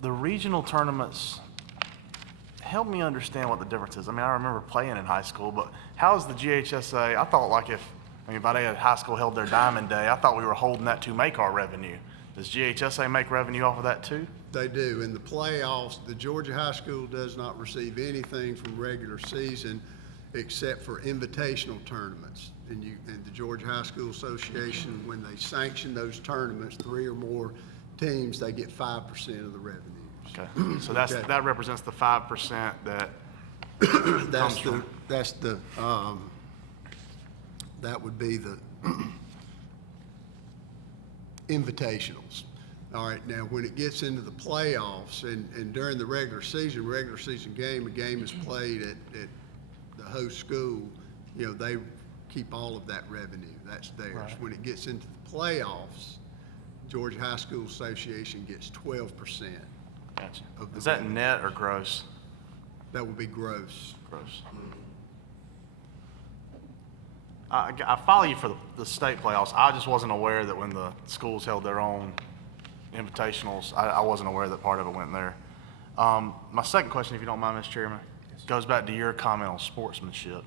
The regional tournaments, help me understand what the difference is. I mean, I remember playing in high school, but how is the GHSA, I thought like if anybody at high school held their Diamond Day, I thought we were holding that to make our revenue. Does GHSA make revenue off of that too? They do. In the playoffs, the Georgia High School does not receive anything from regular season except for invitational tournaments. And the Georgia High School Association, when they sanction those tournaments, 3 or more teams, they get 5% of the revenues. Okay, so Okay. that represents the 5% that That's comes the, from. that would be the invitationals. All right, now, when it gets into the playoffs and during the regular season game, a game is played at the host school, they keep all of that revenue. That's theirs. Right. When it gets into the playoffs, Georgia High School Association gets 12%. Gotcha. of the Is that revenue. net or gross? That would be gross. Gross. I follow you for the state playoffs. I just wasn't aware that when the schools held their own invitationals, I wasn't aware that part of it went there. My second question, if you don't mind, Mr. Chairman, goes back to your comment on sportsmanship.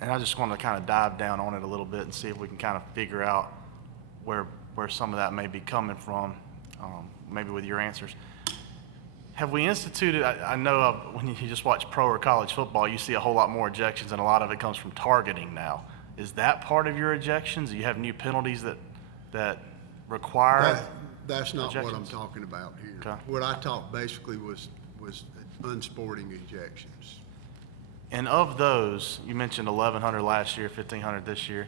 And I just want to kind of dive down on it a little bit and see if we can kind of figure out where some of that may be coming from, maybe with your answers. Have we instituted, I know when you just watch pro or college football, you see a whole lot more ejections, and a lot of it comes from targeting now. Is that part of your ejections? Do you have new penalties that require? That's not what I'm Ejections? talking about here. Okay. What I talked basically was unsporting ejections. And of those, you mentioned 1,100 last year, 1,500 this year.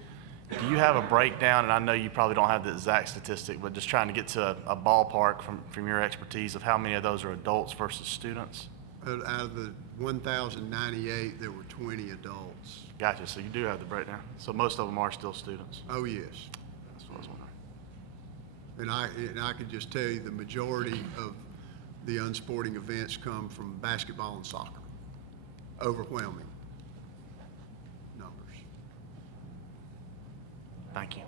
Do you have a breakdown, and I know you probably don't have the exact statistic, but just trying to get to a ballpark from your expertise of how many of those are adults versus students? Out of the 1,098, there were 20 adults. Gotcha, so you do have the breakdown. So most of them are still students. Oh, yes. That's what I was wondering. And I could just tell you the majority of the unsporting events come from basketball and soccer. Overwhelming numbers. Thank you.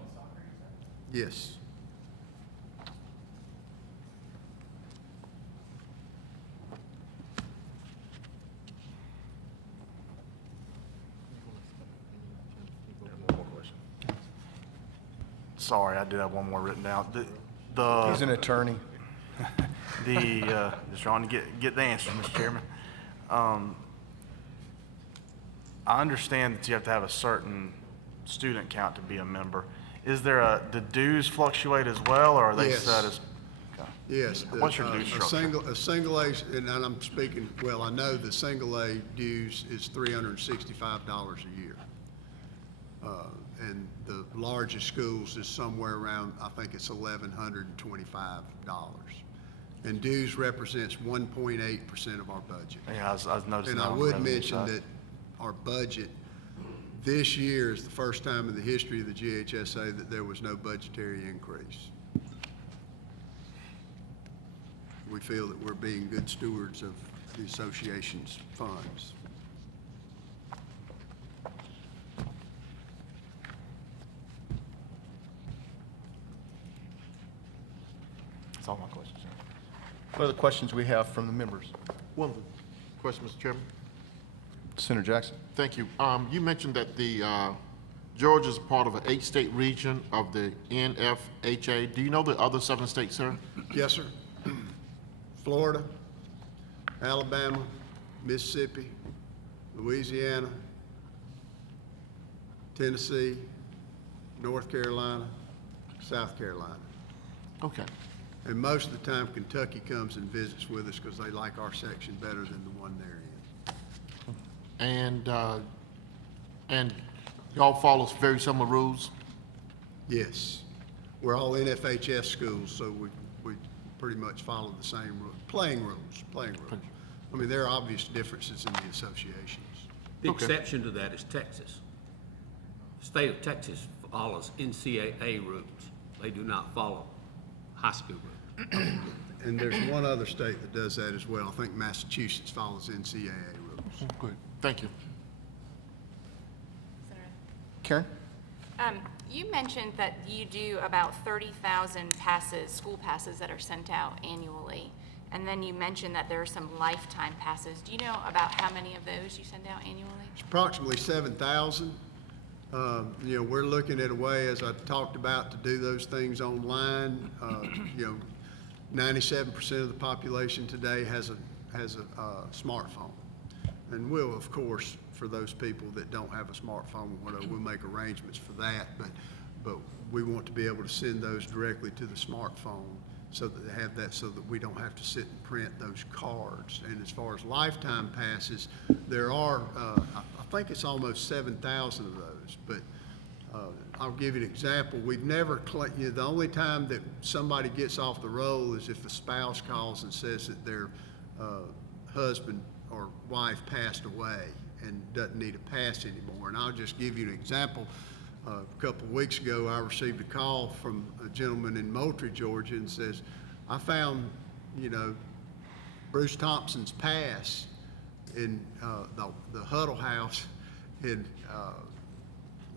Yes. Sorry, I did have one more written down. He's an attorney. Just trying to get the answer, Mr. Chairman. I understand that you have to have a certain student count to be a member. Is there the dues fluctuate as well, or are they Yes. set as? Okay. Yes. What's your due structure? A single A, and I'm speaking, well, I know the single A dues is $365 a year. And the largest schools is somewhere around, I think it's $1,125. And dues represents 1.8% of our budget. Yeah, I was noticing. And that I on the would revenue mention side. that our budget this year is the first time in the history of the GHSA that there was no budgetary increase. We feel that we're being good stewards of the association's funds. That's all my questions. What are the questions we have from the members? One question, Mr. Chairman. Senator Jackson? Thank you. You mentioned that the Georgia's part of an 8-state region of the NFHA. Do you know the other 7 states, sir? Yes, sir. Florida, Alabama, Mississippi, Louisiana, Tennessee, North Carolina, South Carolina. Okay. And most of the time Kentucky comes and visits with us because they like our section better than the one they're in. And y'all follow very similar rules? Yes. We're all NFHS schools, so we pretty much follow the same playing rules. I mean, there are obvious differences in the associations. The Okay. exception to that is Texas. The state of Texas follows NCAA rules. They do not follow high school rules. And there's one other state that does that as well. I think Massachusetts follows NCAA rules. Good. Thank you. Karen? You mentioned that you do about 30,000 passes, school passes that are sent out annually. And then you mentioned that there are some lifetime passes. Do you know about how many of those you send out annually? It's approximately 7,000. We're looking at a way, as I talked about, to do those things online. 97% of the population today has a smartphone. And we'll, of course, for those people that don't have a smartphone, we'll make arrangements for that. But we want to be able to send those directly to the smartphone so that they have that, so that we don't have to sit and print those cards. And as far as lifetime passes, there are, I think it's almost 7,000 of those. But I'll give you an example. We've never, the only time that somebody gets off the roll is if a spouse calls and says that their husband or wife passed away and doesn't need a pass anymore. And I'll just give you an example. A couple of weeks ago, I received a call from a gentleman in Moultrie, Georgia, and says, I found, Bruce Thompson's pass in the Huddle House in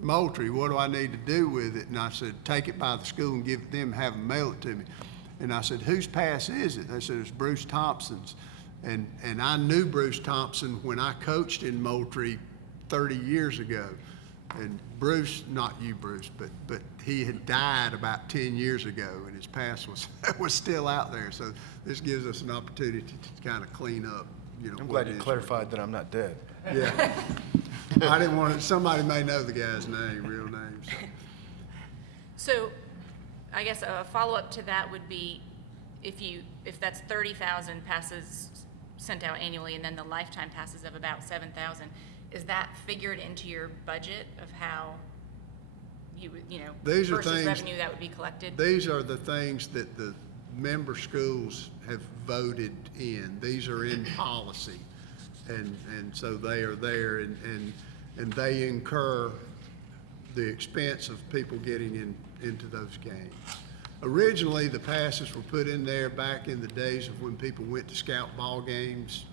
Moultrie. What do I need to do with it? And I said, take it by the school and give it to them, have them mail it to me. And I said, whose pass is it? They said, it's Bruce Thompson's. And I knew Bruce Thompson when I coached in Moultrie 30 years ago. And Bruce, not you, Bruce, but he had died about 10 years ago, and his pass was still out there. So this gives us an opportunity to kind of clean up, I'm what glad it you is. clarified that I'm not dead. Yeah. I didn't want to, somebody may know the guy's name, real name. So. So I guess a follow-up to that would be, if that's 30,000 passes sent out annually, and then the lifetime passes of about 7,000, is that figured into your budget of how you would, These are versus things- revenue that would be collected? These are the things that the member schools have voted in. These are in policy. And so they are there, and they incur the expense of people getting into those games. Originally, the passes were put in there back in the days of when people went to scout ball games.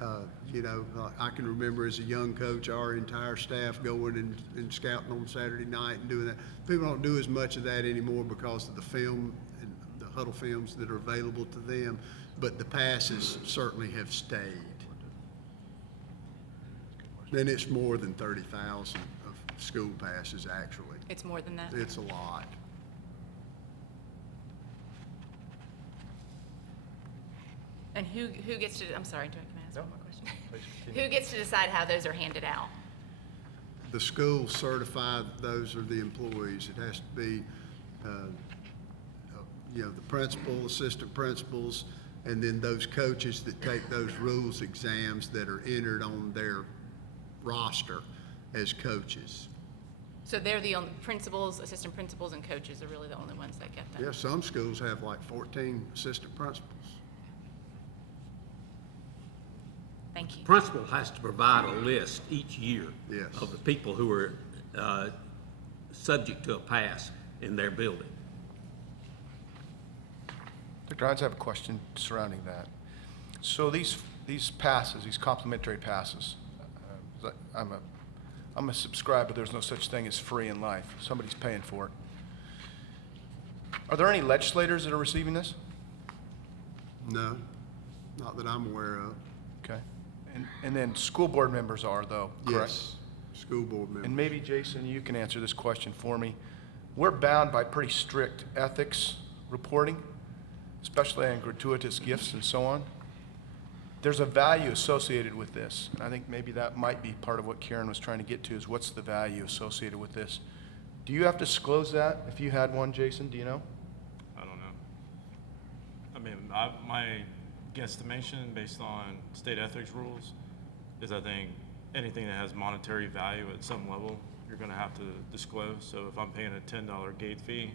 I can remember as a young coach, our entire staff going and scouting on Saturday night and doing that. People don't do as much of that anymore because of the film and the huddle films that are available to them, but the passes certainly have stayed. And it's more than 30,000 of school passes, actually. It's more than that? It's a lot. And who gets to, I'm sorry, can I ask one more question? Who gets to decide how those are handed out? The schools certify those are the employees. It has to be, the principal, assistant principals, and then those coaches that take those rules exams that are entered on their roster as coaches. So they're the only, principals, assistant principals, and coaches are really the only ones that get them? Yeah, some schools have like 14 assistant principals. Thank you. Principal has to provide a list each year Yes. of the people who are subject to a pass in their building. Dr. Hines, I have a question surrounding that. So these passes, these complimentary passes, I'm a subscriber, there's no such thing as free in life. Somebody's paying for it. Are there any legislators that are receiving this? No, not that I'm aware of. Okay. And then school board members are, though, correct? Yes, school board members. And maybe, Jason, you can answer this question for me. We're bound by pretty strict ethics reporting, especially on gratuitous gifts and so on. There's a value associated with this. And I think maybe that might be part of what Karen was trying to get to, is what's the value associated with this? Do you have to disclose that if you had one, Jason? Do you know? I don't know. I mean, my guesstimation based on state ethics rules is I think anything that has monetary value at some level, you're gonna have to disclose. So if I'm paying a $10 gate fee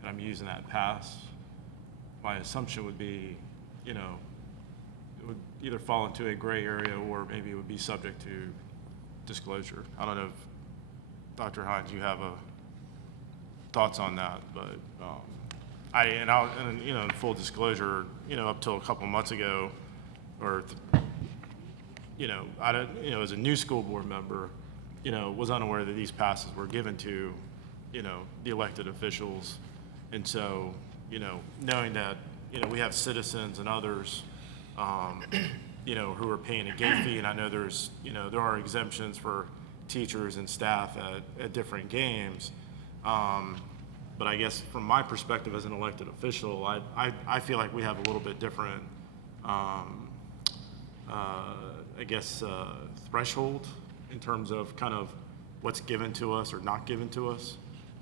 and I'm using that pass, my assumption would be, it would either fall into a gray area or maybe it would be subject to disclosure. I don't know if Dr. Hines, you have thoughts on that, but in full disclosure, up till a couple months ago, as a new school board member, was unaware that these passes were given to, the elected officials. And so, knowing that, we have citizens and others, who are paying a gate fee, and I know there are exemptions for teachers and staff at different games. But I guess from my perspective as an elected official, I feel like we have a little bit different, threshold in terms of kind of what's given to us or not given to us.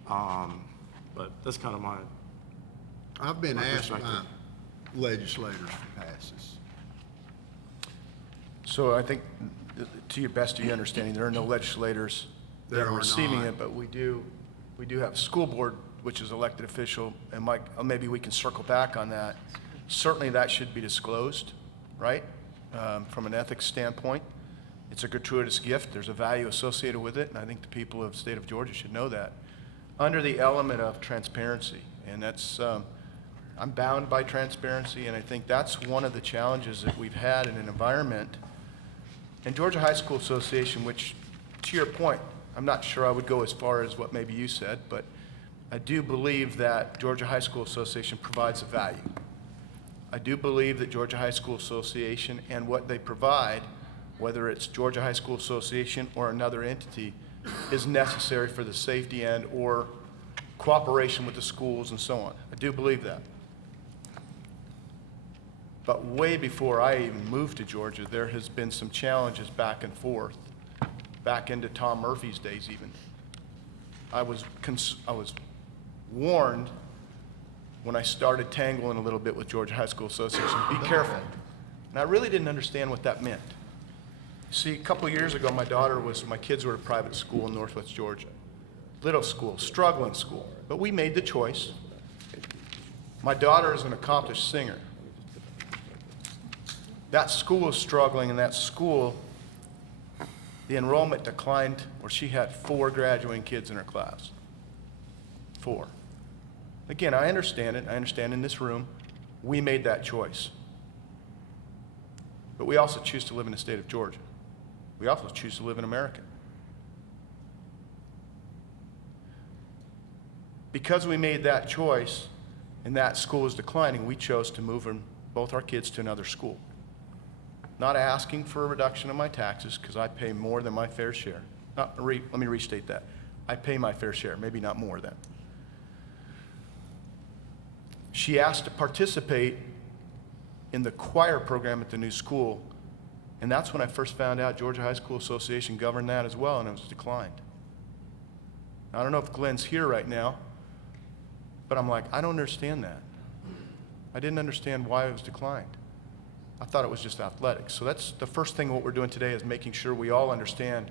But that's kind of I've been my asked by perspective. legislators for passes. So I think, to your best of your understanding, there are no legislators that There are are receiving not. it, but we do have a school board, which is elected official, and Mike, maybe we can circle back on that. Certainly that should be disclosed, right? From an ethics standpoint. It's a gratuitous gift, there's a value associated with it, and I think the people of the state of Georgia should know that. Under the element of transparency, and that's, I'm bound by transparency, and I think that's one of the challenges that we've had in an environment. And Georgia High School Association, which, to your point, I'm not sure I would go as far as what maybe you said, but I do believe that Georgia High School Association provides a value. I do believe that Georgia High School Association and what they provide, whether it's Georgia High School Association or another entity, is necessary for the safety and or cooperation with the schools and so on. I do believe that. But way before I even moved to Georgia, there has been some challenges back and forth, back into Tom Murphy's days even. I was warned when I started tangling a little bit with Georgia High School Association. Be careful. And I really didn't understand what that meant. See, a couple of years ago, my kids were at a private school in Northwest Georgia. Little school, struggling school. But we made the choice. My daughter is an accomplished singer. That school is struggling, and that school, the enrollment declined, where she had 4 graduating kids in her class. 4. Again, I understand it. I understand in this room, we made that choice. But we also choose to live in the state of Georgia. We also choose to live in America. Because we made that choice and that school is declining, we chose to move both our kids to another school. Not asking for a reduction of my taxes, because I pay more than my fair share. Let me restate that. I pay my fair share, maybe not more than. She asked to participate in the choir program at the new school, and that's when I first found out Georgia High School Association governed that as well, and it was declined. I don't know if Glenn's here right now, but I'm like, I don't understand that. I didn't understand why it was declined. I thought it was just athletics. So that's the first thing what we're doing today, is making sure we all understand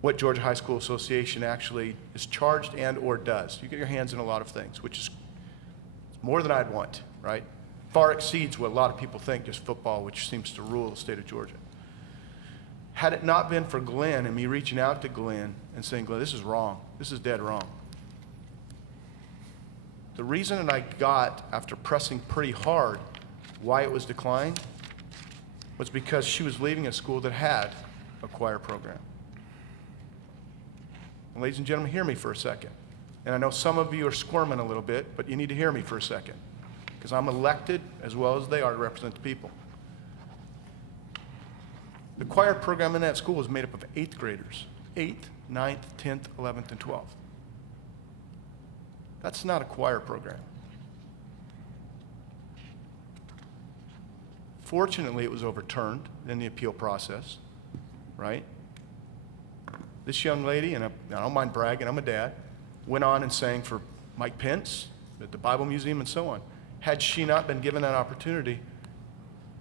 what Georgia High School Association actually is charged and or does. You get your hands in a lot of things, which is more than I'd want, right? Far exceeds what a lot of people think, just football, which seems to rule the state of Georgia. Had it not been for Glenn and me reaching out to Glenn and saying, Glenn, this is wrong. This is dead wrong. The reason that I got, after pressing pretty hard, why it was declined was because she was leaving a school that had a choir program. And ladies and gentlemen, hear me for a second. And I know some of you are squirming a little bit, but you need to hear me for a second, because I'm elected, as well as they are, to represent the people. The choir program in that school is made up of 8th graders, 8th, 9th, 10th, 11th, and 12th. That's not a choir program. Fortunately, it was overturned in the appeal process, right? This young lady, and I don't mind bragging, I'm a dad, went on and sang for Mike Pence at the Bible Museum and so on. Had she not been given that opportunity,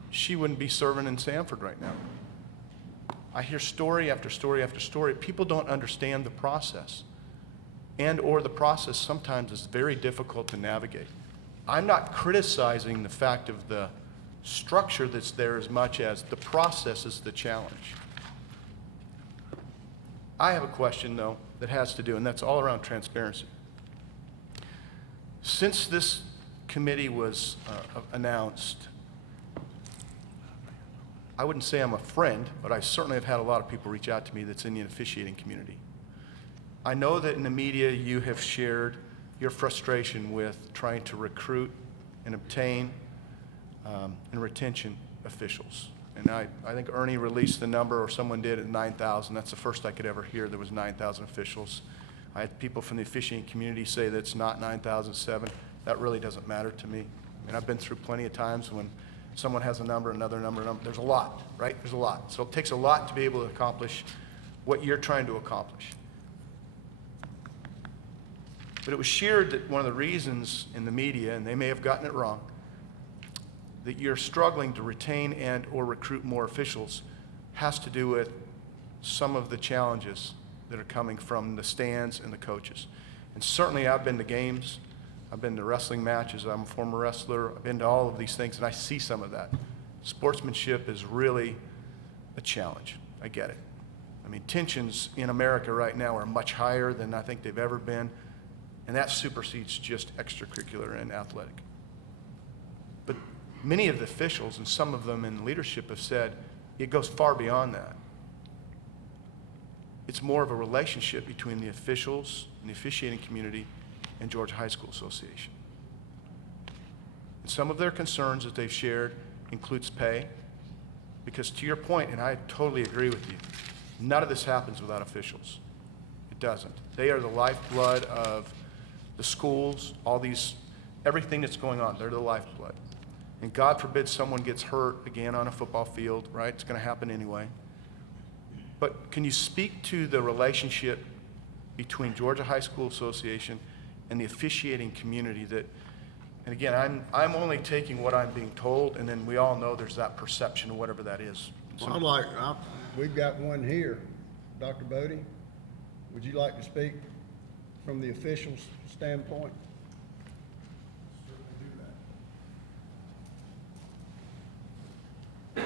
she wouldn't be serving in Sanford right now. I hear story after story after story. People don't understand the process, and or the process sometimes is very difficult to navigate. I'm not criticizing the fact of the structure that's there as much as the process is the challenge. I have a question, though, that has to do, and that's all around transparency. Since this committee was announced, I wouldn't say I'm a friend, but I certainly have had a lot of people reach out to me that's in the officiating community. I know that in the media you have shared your frustration with trying to recruit and obtain and retention officials. And I think Ernie released the number, or someone did, at 9,000. That's the first I could ever hear there was 9,000 officials. I had people from the officiating community say that it's not 9,007. That really doesn't matter to me. I mean, I've been through plenty of times when someone has a number, another number, there's a lot, right? There's a lot. So it takes a lot to be able to accomplish what you're trying to accomplish. But it was shared that one of the reasons in the media, and they may have gotten it wrong, that you're struggling to retain and or recruit more officials has to do with some of the challenges that are coming from the stands and the coaches. And certainly I've been to games, I've been to wrestling matches, I'm a former wrestler, I've been to all of these things, and I see some of that. Sportsmanship is really a challenge. I get it. I mean, tensions in America right now are much higher than I think they've ever been, and that supersedes just extracurricular and athletic. But many of the officials, and some of them in leadership, have said it goes far beyond that. It's more of a relationship between the officials and the officiating community and Georgia High School Association. And some of their concerns that they've shared includes pay, because to your point, and I totally agree with you, none of this happens without officials. It doesn't. They are the lifeblood of the schools, everything that's going on. They're the lifeblood. And God forbid someone gets hurt again on a football field, right? It's going to happen anyway. But can you speak to the relationship between Georgia High School Association and the officiating community that And again, I'm only taking what I'm being told, and then we all know there's that perception, whatever that is. Well, we've got one here. Dr. Bodie, would you like to speak from the officials' standpoint? Mr.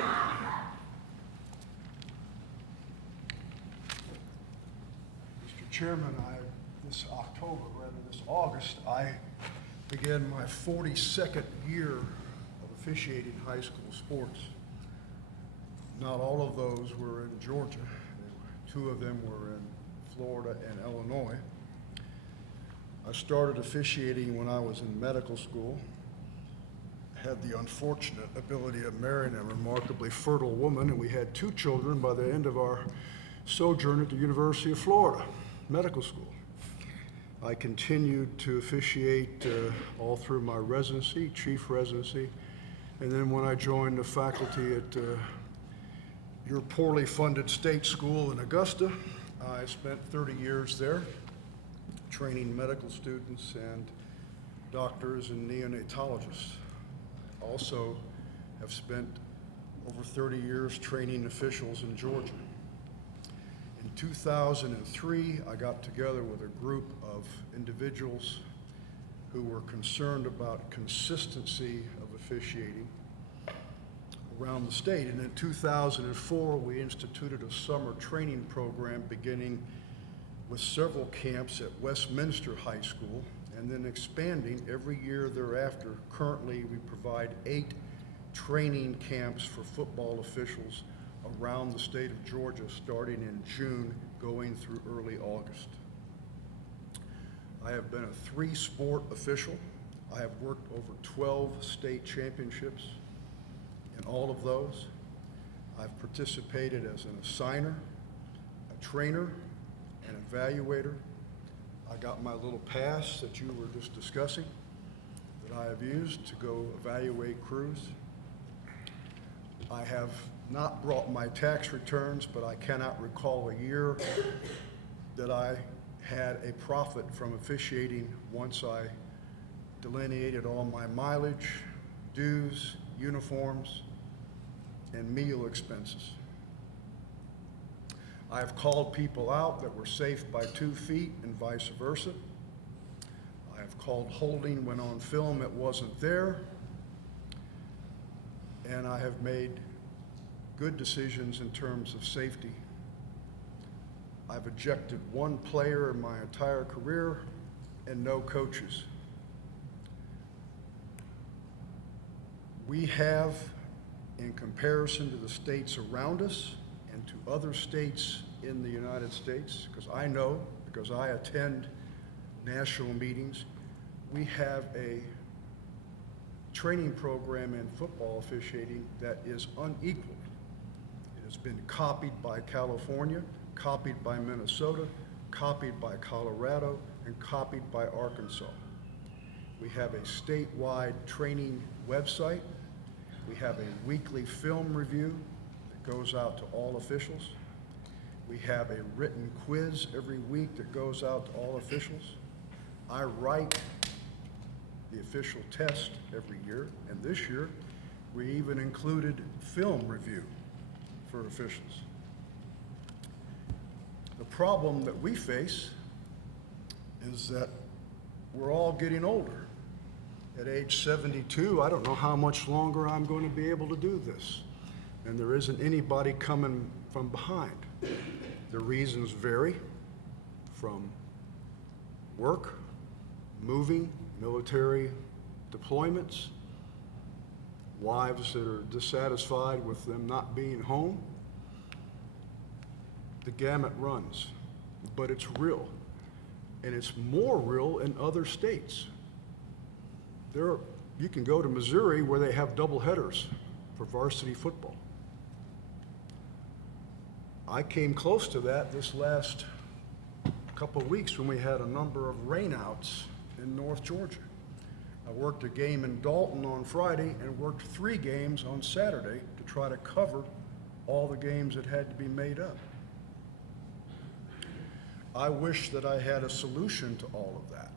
Chairman, this October, rather this August, I began my 42nd year of officiating high school sports. Not all of those were in Georgia. 2 of them were in Florida and Illinois. I started officiating when I was in medical school. Had the unfortunate ability of marrying a remarkably fertile woman, and we had 2 children by the end of our sojourn at the University of Florida Medical School. I continued to officiate all through my residency, chief residency, and then when I joined the faculty at your poorly funded state school in Augusta, I spent 30 years there training medical students and doctors and neonatologists. Also have spent over 30 years training officials in Georgia. In 2003, I got together with a group of individuals who were concerned about consistency of officiating around the state. And in 2004, we instituted a summer training program beginning with several camps at Westminster High School and then expanding every year thereafter. Currently, we provide 8 training camps for football officials around the state of Georgia, starting in June, going through early August. I have been a 3-sport official. I have worked over 12 state championships. In all of those, I've participated as an assigner, a trainer, an evaluator. I got my little pass that you were just discussing that I have used to go evaluate crews. I have not brought my tax returns, but I cannot recall a year that I had a profit from officiating once I delineated all my mileage, dues, uniforms, and meal expenses. I have called people out that were safe by 2 feet and vice versa. I have called holding when on film it wasn't there. And I have made good decisions in terms of safety. I've ejected 1 player in my entire career and no coaches. We have, in comparison to the states around us and to other states in the United States, because I know, because I attend national meetings, we have a training program in football officiating that is unequaled. It has been copied by California, copied by Minnesota, copied by Colorado, and copied by Arkansas. We have a statewide training website. We have a weekly film review that goes out to all officials. We have a written quiz every week that goes out to all officials. I write the official test every year, and this year we even included film review for officials. The problem that we face is that we're all getting older. At age 72, I don't know how much longer I'm going to be able to do this. And there isn't anybody coming from behind. The reasons vary from work, moving, military deployments, wives that are dissatisfied with them not being home. The gamut runs, but it's real. And it's more real in other states. You can go to Missouri where they have double headers for varsity football. I came close to that this last couple of weeks when we had a number of rainouts in North Georgia. I worked a game in Dalton on Friday and worked 3 games on Saturday to try to cover all the games that had to be made up. I wish that I had a solution to all of that.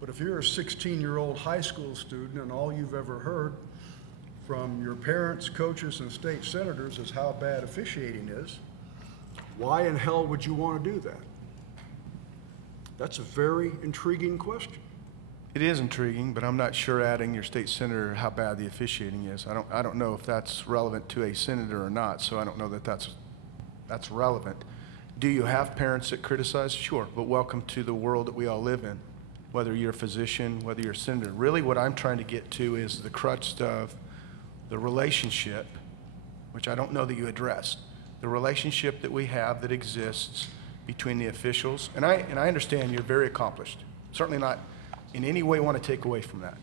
But if you're a 16-year-old high school student and all you've ever heard from your parents, coaches, and state senators is how bad officiating is, why in hell would you want to do that? That's a very intriguing question. It is intriguing, but I'm not sure adding your state senator how bad the officiating is. I don't know if that's relevant to a senator or not, so I don't know that that's relevant. Do you have parents that criticize? Sure, but welcome to the world that we all live in, whether you're a physician, whether you're a senator. Really what I'm trying to get to is the crux of the relationship, which I don't know that you addressed, the relationship that we have that exists between the officials, and I understand you're very accomplished, certainly not in any way want to take away from that.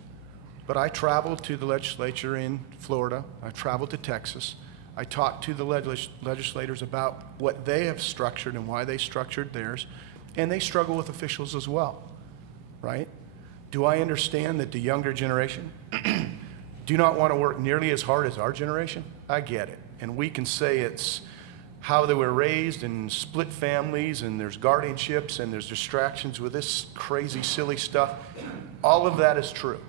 But I traveled to the legislature in Florida, I traveled to Texas, I talked to the legislators about what they have structured and why they structured theirs, and they struggle with officials as well, right? Do I understand that the younger generation do not want to work nearly as hard as our generation? I get it. And we can say it's how they were raised and split families and there's guardianships and there's distractions with this crazy, silly stuff. All of that is true.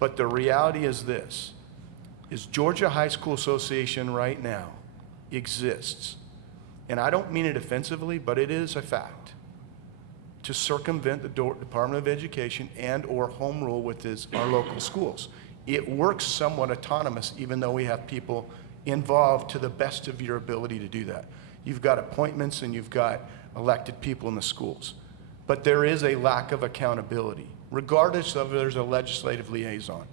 But the reality is this, is Georgia High School Association right now exists, and I don't mean it offensively, but it is a fact, to circumvent the Department of Education and or home rule with our local schools. It works somewhat autonomous, even though we have people involved to the best of your ability to do that. You've got appointments and you've got elected people in the schools. But there is a lack of accountability, regardless of if there's a legislative liaison.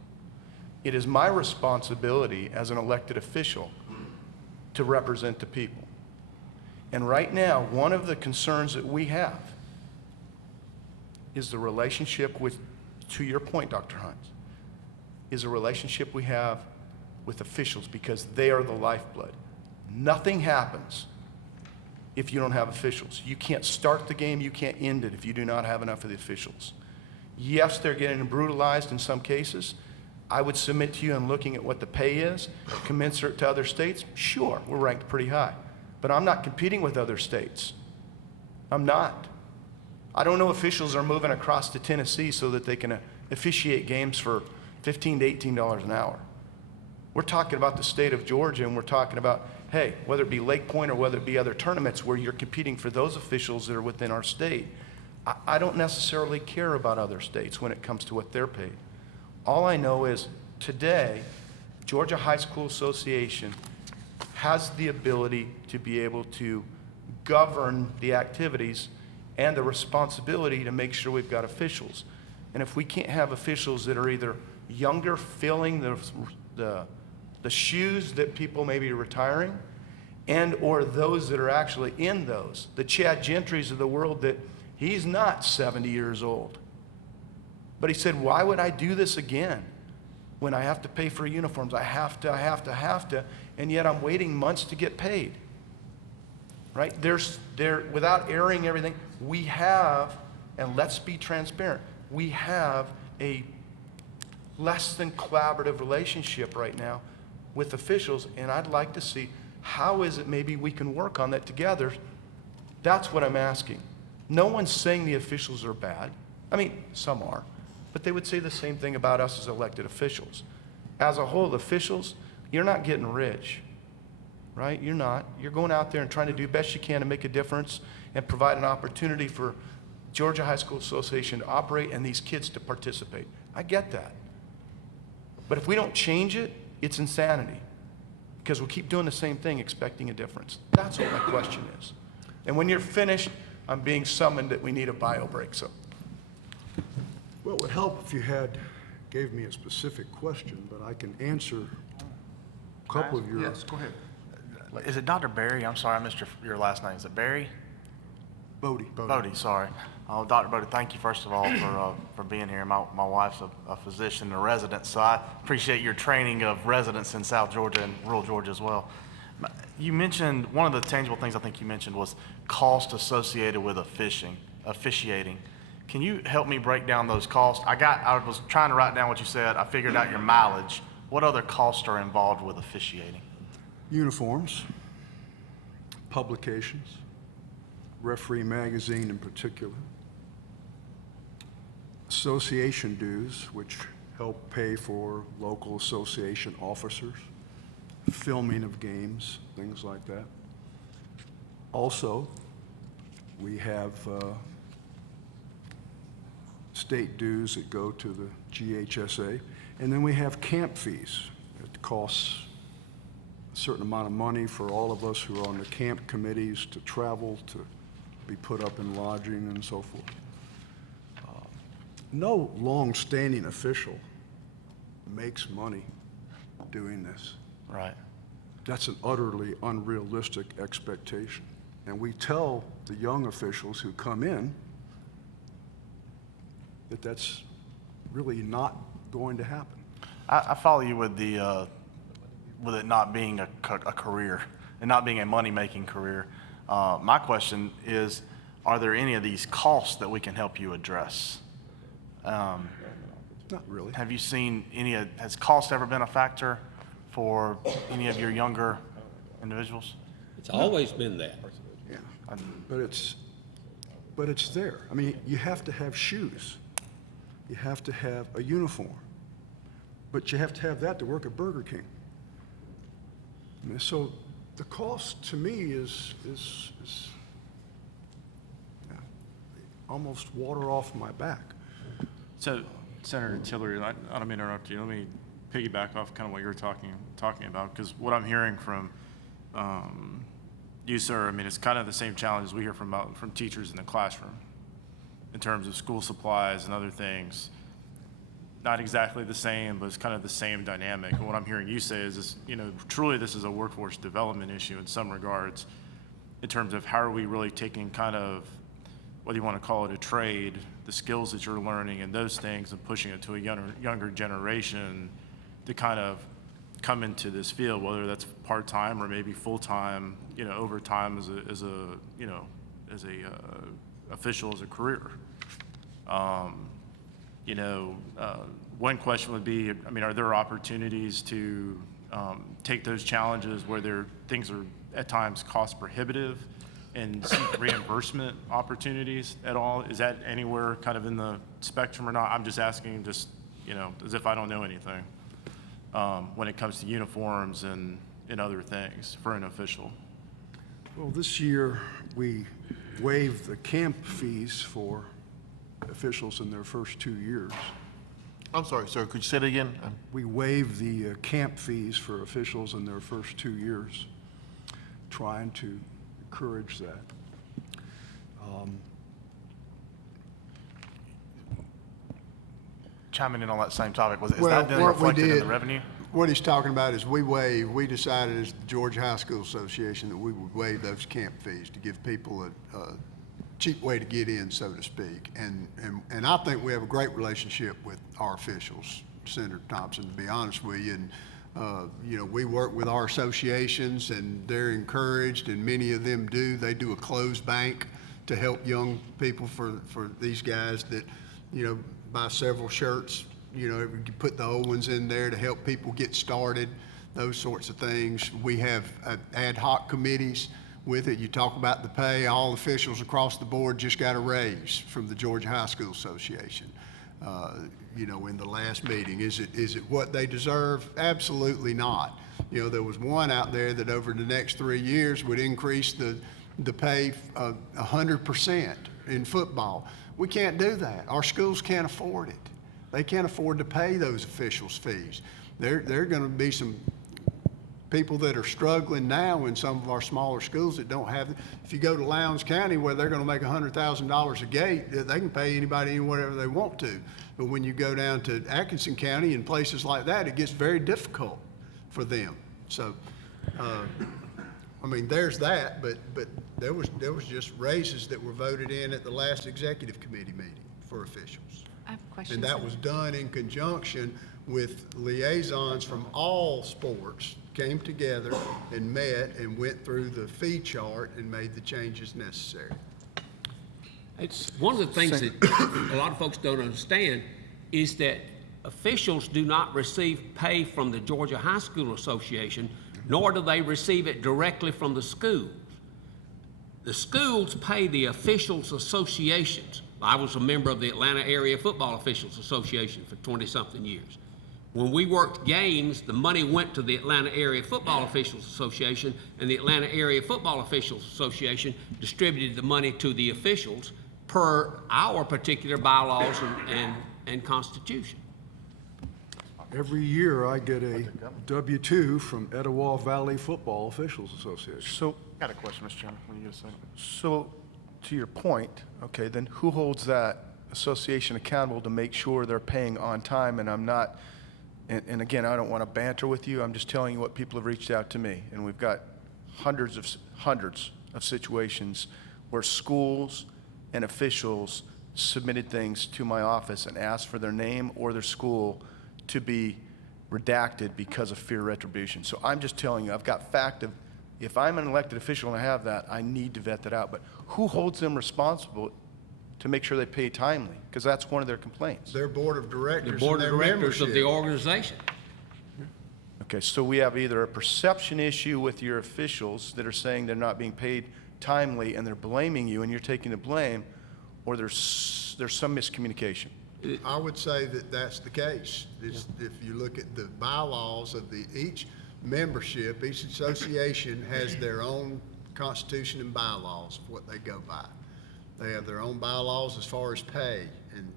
It is my responsibility as an elected official to represent the people. And right now, one of the concerns that we have is the relationship with, to your point, Dr. Hines, is a relationship we have with officials because they are the lifeblood. Nothing happens if you don't have officials. You can't start the game, you can't end it if you do not have enough of the officials. Yes, they're getting brutalized in some cases. I would submit to you in looking at what the pay is, commensurate to other states, sure, we're ranked pretty high. But I'm not competing with other states. I'm not. I don't know officials are moving across to Tennessee so that they can officiate games for $15 to $18 an hour. We're talking about the state of Georgia, and we're talking about, hey, whether it be Lake Point or whether it be other tournaments where you're competing for those officials that are within our state. I don't necessarily care about other states when it comes to what they're paid. All I know is today, Georgia High School Association has the ability to be able to govern the activities and the responsibility to make sure we've got officials. And if we can't have officials that are either younger, filling the shoes that people may be retiring, and or those that are actually in those, the Chad Gentrys of the world, that he's not 70 years old. But he said, why would I do this again when I have to pay for uniforms? I have to, and yet I'm waiting months to get paid. Right? Without airing everything, we have, and let's be transparent, we have a less than collaborative relationship right now with officials, and I'd like to see how is it maybe we can work on that together. That's what I'm asking. No one's saying the officials are bad. I mean, some are, but they would say the same thing about us as elected officials. As a whole, the officials, you're not getting rich, right? You're not. You're going out there and trying to do best you can to make a difference and provide an opportunity for Georgia High School Association to operate and these kids to participate. I get that. But if we don't change it, it's insanity, because we'll keep doing the same thing expecting a difference. That's what my question is. And when you're finished, I'm being summoned that we need a bio break, so. Well, it would help if you gave me a specific question, but I can answer a couple of your. Yes, go ahead. Is it Dr. Barry? I'm sorry, I missed your last name. Is it Barry? Bodie. Bodie, sorry. Dr. Bodie, thank you first of all for being here. My wife's a physician and a resident, so I appreciate your training of residents in South Georgia and rural Georgia as well. You mentioned, one of the tangible things I think you mentioned was cost associated with officiating. Can you help me break down those costs? I was trying to write down what you said. I figured out your mileage. What other costs are involved with officiating? Uniforms, publications, Referee Magazine in particular, association dues, which help pay for local association officers, filming of games, things like that. Also, we have state dues that go to the GHSA, and then we have camp fees. It costs a certain amount of money for all of us who are on the camp committees to travel, to be put up in lodging and so forth. No long-standing official makes money doing this. Right. That's an utterly unrealistic expectation. And we tell the young officials who come in that that's really not going to happen. I follow you with with it not being a career and not being a money-making career. My question is, are there any of these costs that we can help you address? Not really. Have you seen has cost ever been a factor for any of your younger individuals? It's always been that. Yeah. But it's there. I mean, you have to have shoes. You have to have a uniform. But you have to have that to work at Burger King. I mean, so the cost to me is yeah, almost water off my back. So, Senator Tillery, I don't mean to interrupt you. Let me piggyback off kind of what you're talking about, because what I'm hearing from you, sir, I mean, it's kind of the same challenges we hear from teachers in the classroom in terms of school supplies and other things. Not exactly the same, but it's kind of the same dynamic. And what I'm hearing you say is, truly this is a workforce development issue in some regards, in terms of how are we really taking kind of, whether you want to call it a trade, the skills that you're learning and those things, and pushing it to a younger generation to kind of come into this field, whether that's part-time or maybe full-time, overtime as a official, as a career. One question would be, I mean, are there opportunities to take those challenges where things are at times cost prohibitive and seek reimbursement opportunities at all? Is that anywhere kind of in the spectrum or not? I'm just asking, as if I don't know anything, when it comes to uniforms and other things for an official. Well, this year, we waived the camp fees for officials in their first 2 years. I'm sorry, sir, could you say that again? We waived the camp fees for officials in their first 2 years, trying to encourage that. Chiming in on that same topic, is Well, that then what we reflected in did- the revenue? What he's talking about is we decided as the Georgia High School Association that we would waive those camp fees to give people a cheap way to get in, so to speak. And I think we have a great relationship with our officials, Senator Thompson, to be honest with you. And, we work with our associations and they're encouraged, and many of them do. They do a closed bank to help young people for these guys that, buy several shirts, you put the old ones in there to help people get started, those sorts of things. We have ad hoc committees with it. You talk about the pay, all officials across the board just got a raise from the Georgia High School Association, in the last meeting. Is it what they deserve? Absolutely not. There was one out there that over the next 3 years would increase the pay 100% in football. We can't do that. Our schools can't afford it. They can't afford to pay those officials' fees. There are going to be some people that are struggling now in some of our smaller schools that don't have. If you go to Lowndes County, where they're going to make $100,000 a gate, they can pay anybody whatever they want to. But when you go down to Atkinson County and places like that, it gets very difficult for them. So, there's that. But there was just raises that were voted in at the last executive committee meeting for officials. I have a question. And that was done in conjunction with liaisons from all sports, came together and met and went through the fee chart and made the changes necessary. It's one of the things that a lot of folks don't understand is that officials do not receive pay from the Georgia High School Association, nor do they receive it directly from the schools. The schools pay the officials' associations. I was a member of the Atlanta Area Football Officials Association for 20-something years. When we worked games, the money went to the Atlanta Area Football Officials Association, and the Atlanta Area Football Officials Association distributed the money to the officials per our particular bylaws and constitution. Every year, I get a W-2 from Etowah Valley Football Officials Association. So, Got a question, Mr. Chairman, when you get a second. so to your point, okay, then who holds that association accountable to make sure they're paying on time? And I'm not, and again, I don't want to banter with you. I'm just telling you what people have reached out to me. And we've got hundreds of situations where schools and officials submitted things to my office and asked for their name or their school to be redacted because of fear of retribution. So I'm just telling you, I've got fact of, if I'm an elected official and I have that, I need to vet that out. But who holds them responsible to make sure they pay timely? Because that's one of their complaints. Their board of The directors board and of their directors of the membership. organization. Okay, so we have either a perception issue with your officials that are saying they're not being paid timely and they're blaming you and you're taking the blame, or there's some miscommunication. I would say that that's the case. If you look at the bylaws of each membership, each association has their own constitution and bylaws of what they go by. They have their own bylaws as far as pay and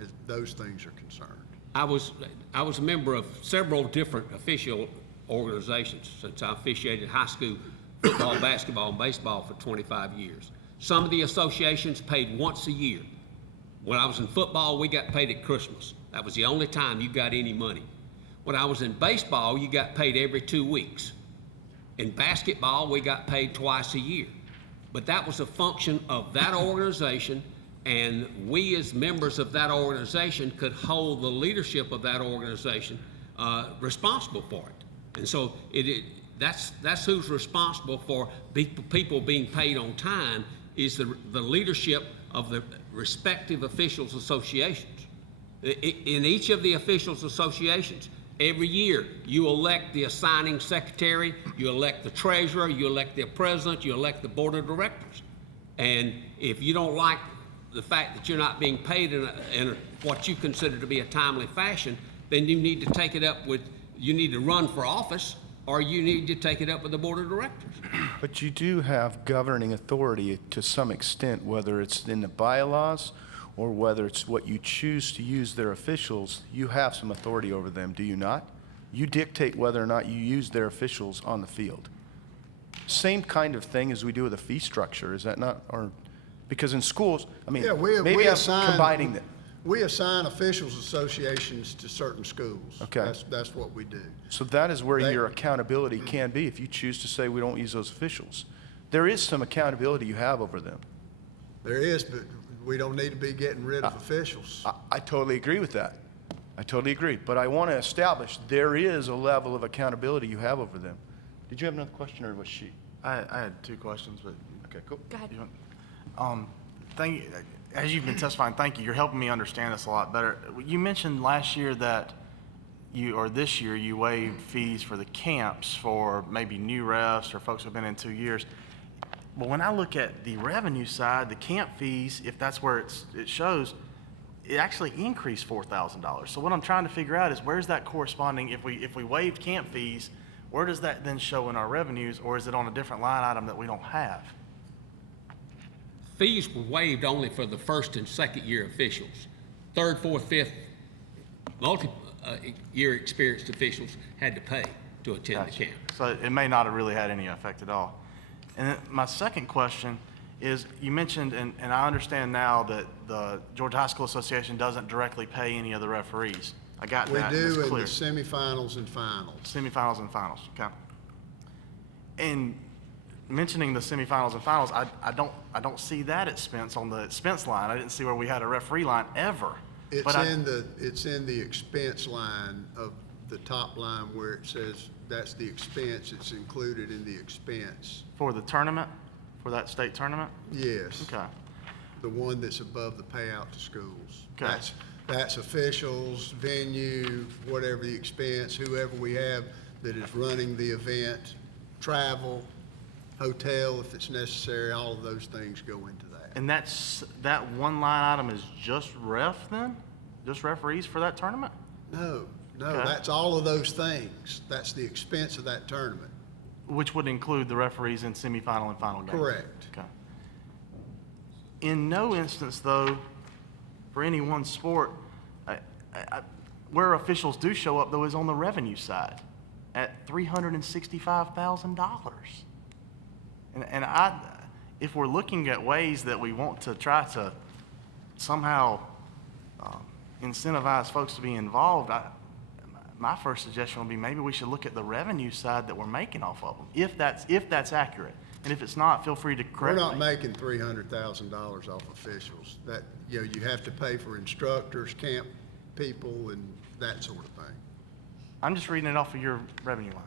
as those things are concerned. I was a member of several different official organizations since I officiated high school football, basketball, and baseball for 25 years. Some of the associations paid once a year. When I was in football, we got paid at Christmas. That was the only time you got any money. When I was in baseball, you got paid every 2 weeks. In basketball, we got paid twice a year. But that was a function of that organization, and we as members of that organization could hold the leadership of that organization responsible for it. And so that's who's responsible for people being paid on time, is the leadership of the respective officials associations. In each of the officials associations, every year you elect the assigning secretary, you elect the treasurer, you elect the president, you elect the board of directors. And if you don't like the fact that you're not being paid in what you consider to be a timely fashion, then you need to take it up you need to run for office, or you need to take it up with the board of directors. But you do have governing authority to some extent, whether it's in the bylaws or whether it's what you choose to use their officials. You have some authority over them, do you not? You dictate whether or not you use their officials on the field. Same kind of thing as we do with a fee structure, is that not? Or because in schools, I mean, Yeah, maybe I'm combining them. We assign officials associations to certain schools. Okay. That's what we do. So that is where They- your accountability can be if you choose to say we don't use those officials. There is some accountability you have over them. There is, but we don't need to be getting rid of officials. I totally agree with that. I totally agree. But I want to establish there is a level of accountability you have over them. Did you have another question, or was she? I had 2 questions, but. Okay, cool. Go ahead. You want- Thank you. As you've been testifying, thank you. You're helping me understand this a lot better. You mentioned last year that this year, you waived fees for the camps for maybe new refs or folks who've been in 2 years. But when I look at the revenue side, the camp fees, if that's where it shows, it actually increased $4,000. So what I'm trying to figure out is where's that corresponding, if we waived camp fees, where does that then show in our revenues, or is it on a different line item that we don't have? Fees were waived only for the first and second year officials. Third, fourth, fifth, multi-year experienced officials had to pay to attend the Gotcha. camp. So it may not have really had any effect at all. And then my second question is, you mentioned, and I understand now that the Georgia High School Association doesn't directly pay any of the referees. I got We that, do it's in the clear. semifinals and finals. Semifinals and finals, okay. And mentioning the semifinals and finals, I don't see that expense on the expense line. I didn't see where we had a referee line ever. It's But it's in the expense line of the top line where it says that's the expense, it's included in the expense. For the tournament, for that state tournament? Yes. Okay. The one that's above the payout to schools. Okay. That's officials, venue, whatever the expense, whoever we have that is running the event, travel, hotel if it's necessary, all of those things go into that. And that one line item is just ref then? Just referees for that tournament? No, Okay. that's all of those things. That's the expense of that tournament. Which would include the referees in semifinal and final games? Correct. Okay. In no instance, though, for any one sport, where officials do show up, though, is on the revenue side at $365,000. And if we're looking at ways that we want to try to somehow incentivize folks to be involved, my first suggestion would be maybe we should look at the revenue side that we're making off of them, if that's accurate. And if it's not, feel free to We're correct me. not making $300,000 off officials. That, you know, you have to pay for instructors, camp people, and that sort of thing. I'm just reading it off of your revenue line.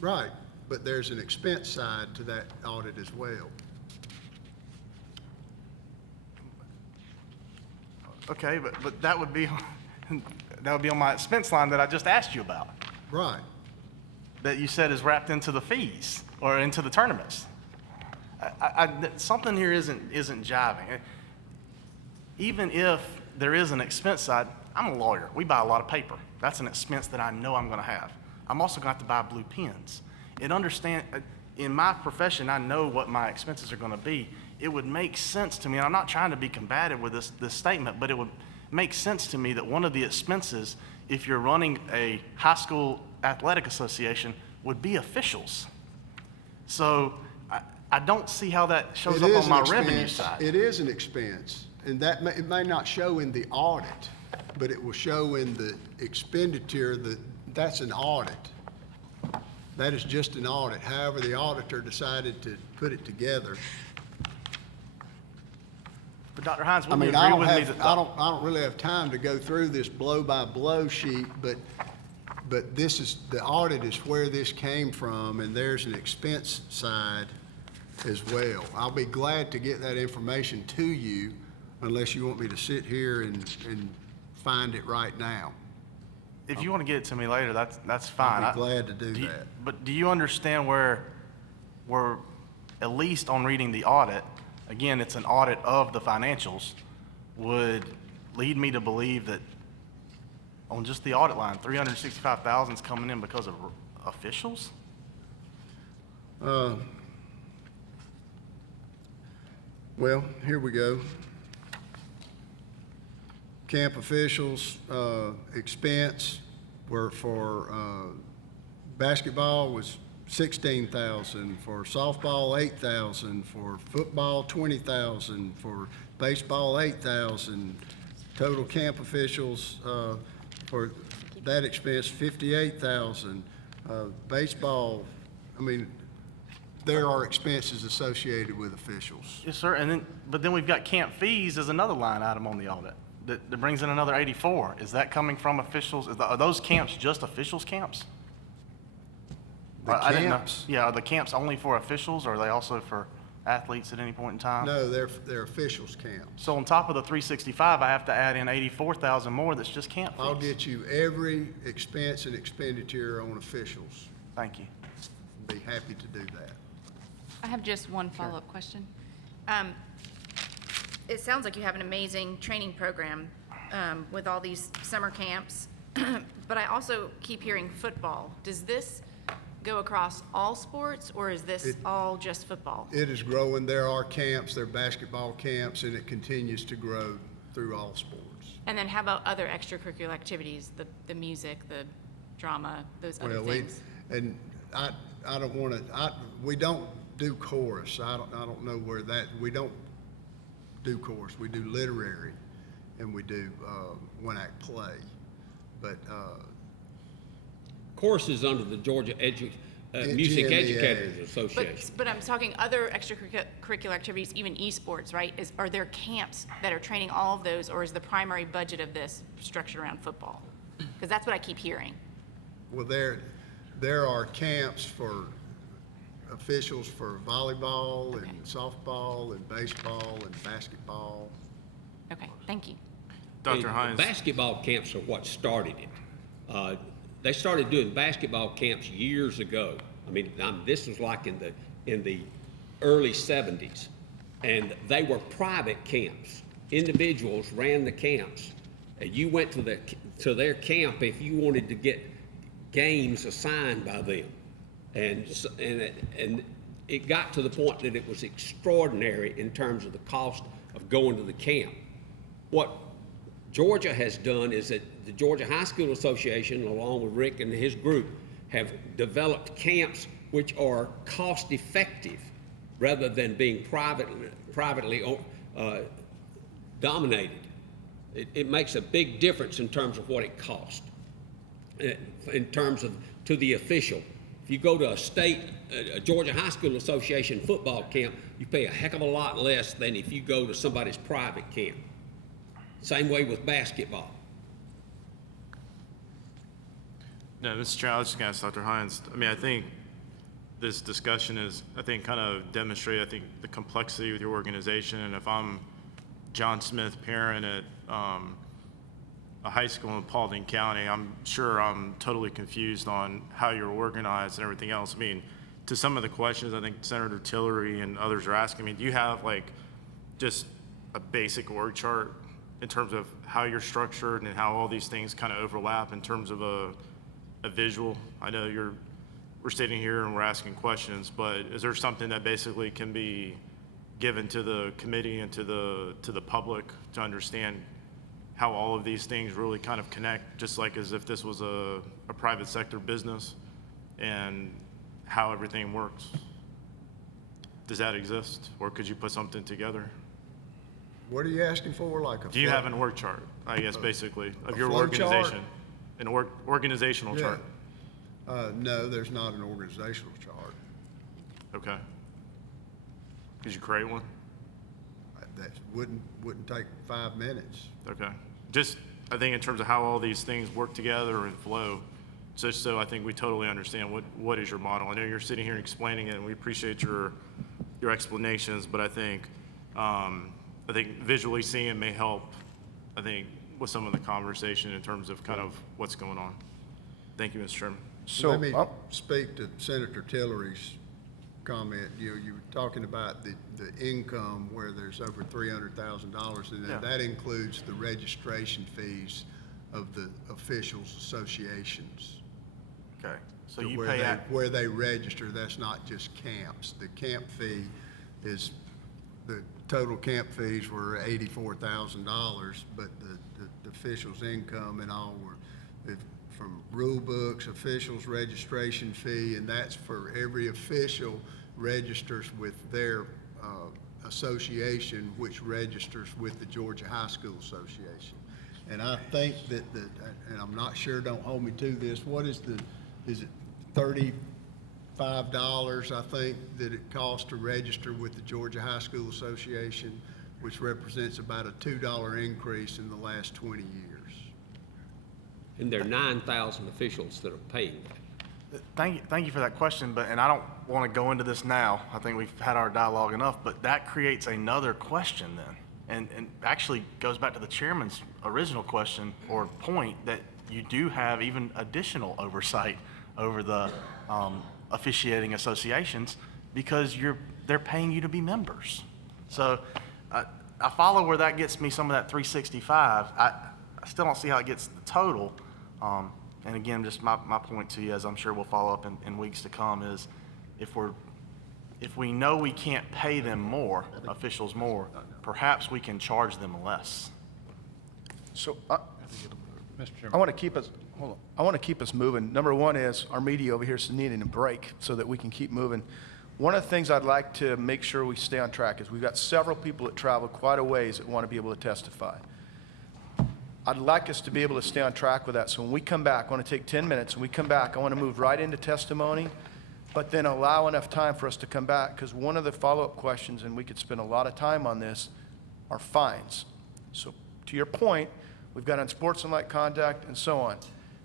Right, but there's an expense side to that audit as well. Okay, but that would be, that would be on my expense line that I just asked you about, Right. that you said is wrapped into the fees or into the tournaments. Something here isn't jiving. Even if there is an expense side, I'm a lawyer. We buy a lot of paper. That's an expense that I know I'm going to have. I'm also going to have to buy blue pens. In my profession, I know what my expenses are going to be. It would make sense to me, and I'm not trying to be combative with this statement, but it would make sense to me that one of the expenses, if you're running a high school athletic association, would be officials. So I don't see how that shows It up is on my an revenue expense. side. It is an expense, and it may not show in the audit, but it will show in the expenditure that's an audit. That is just an audit. However, the auditor decided to put it together. But Dr. Hines, I would you mean, I agree don't with me have, that? I don't really have time to go through this blow-by-blow sheet, but this is, the audit is where this came from, and there's an expense side as well. I'll be glad to get that information to you, unless you want me to sit here and find it right now. If you want to get it to me later, that's fine. I'll be glad to do that. But do you understand where we're, at least on reading the audit, again, it's an audit of the financials, would lead me to believe that on just the audit line, $365,000 is coming in because of officials? Well, here we go. Camp officials, expense were for, basketball was $16,000, for softball, $8,000, for football, $20,000, for baseball, $8,000. Total camp officials, for that expense, $58,000. Baseball, I mean, there are expenses associated with officials. Yes, sir, but then we've got camp fees as another line item on the audit that brings in another 84. Is that coming from officials? Are those camps just officials camps? The I didn't know. camps? Yeah, are the camps only for officials, or are they also for athletes at any point in time? No, they're officials camps. So on top of the 365, I have to add in 84,000 more that's just camp fees? I'll get you every expense and expenditure on officials. Thank you. Be happy to do that. I have just one follow-up question. It sounds like you have an amazing training program with all these summer camps, but I also keep hearing football. Does this go across all sports, or is this all just football? It is growing. There are camps, there are basketball camps, and it continues to grow through all sports. And then how about other extracurricular activities, the music, the drama, those other Well, things? I don't want to, we don't do chorus. I don't know where that, we don't do chorus. We do literary, and we do one-act play. But Courses under the Georgia Music GMEA. Educators Association. But I'm talking other extracurricular activities, even esports, right? Are there camps that are training all of those, or is the primary budget of this structured around football? Because that's what I keep hearing. well, there are camps for officials for volleyball Okay. and softball and baseball and basketball. Okay, thank you. Dr. And Hines, Basketball camps are what started it. They started doing basketball camps years ago. I mean, this was like in the early 70s. And they were private camps. Individuals ran the camps. And you went to their camp if you wanted to get games assigned by them. And it got to the point that it was extraordinary in terms of the cost of going to the camp. What Georgia has done is that the Georgia High School Association, along with Rick and his group, have developed camps which are cost-effective rather than being privately dominated. It makes a big difference in terms of what it costs, in terms of to the official. If you go to a Georgia High School Association football camp, you pay a heck of a lot less than if you go to somebody's private camp. Same way with basketball. No, Mr. Chair, I was just going to ask Dr. Hines. I mean, I think this discussion is, kind of demonstrate, the complexity with your organization. And if I'm John Smith, parent at a high school in Paulding County, I'm sure I'm totally confused on how you're organized and everything else. I mean, to some of the questions I think Senator Tillery and others are asking, do you have just a basic org chart in terms of how you're structured and how all these things kind of overlap in terms of a visual? I know we're sitting here and we're asking questions, but is there something that basically can be given to the committee and to the public to understand how all of these things really kind of connect, just like as if this was a private sector business, and how everything works? Does that exist, or could you put something together? What are you asking for, Do you have an org chart, I guess, basically, of your flow chart? organization? An organizational chart? No, there's not an organizational chart. Okay. Could you create one? That wouldn't take 5 minutes. Okay. Just, I think in terms of how all these things work together and flow, just so I think we totally understand what is your model. I know you're sitting here explaining it, and we appreciate your explanations, but I think visually seeing it may help, with some of the conversation in terms of kind of what's going on. Thank you, Mr. Chairman. So, Let me speak to Senator Tillery's comment. You were talking about the income where there's over $300,000, and then that includes the registration fees of the officials' associations. Okay, so you Where pay they- at, Where they register, that's not just camps. The camp fee is, the total camp fees were $84,000, but the officials' income and all were from rule books, officials' registration fee, and that's for every official registers with their association, which registers with the Georgia High School Association. And I think that, and I'm not sure, don't hold me to this, is it $35, I think, that it costs to register with the Georgia High School Association, which represents about a $2 increase in the last 20 years. And there are 9,000 officials that are paying that. thank you for that question, and I don't want to go into this now. I think we've had our dialogue enough, but that creates another question then. And actually goes back to the chairman's original question or point that you do have even additional oversight over the officiating associations because they're paying you to be members. So I follow where that gets me some of that 365. I still don't see how it gets the total. And again, just my point to you, as I'm sure we'll follow up in weeks to come, is if we know we can't pay them more, officials more, perhaps we can charge them less. So I want to keep us, hold on. I want to keep us moving. Number one is our media over here is needing a break so that we can keep moving. One of the things I'd like to make sure we stay on track is we've got several people that travel quite a ways that want to be able to testify. I'd like us to be able to stay on track with that. So when we come back, I want to take 10 minutes. When we come back, I want to move right into testimony, but then allow enough time for us to come back, because one of the follow-up questions, and we could spend a lot of time on this, are fines. So to your point, we've got unsportsmanlike conduct and so on.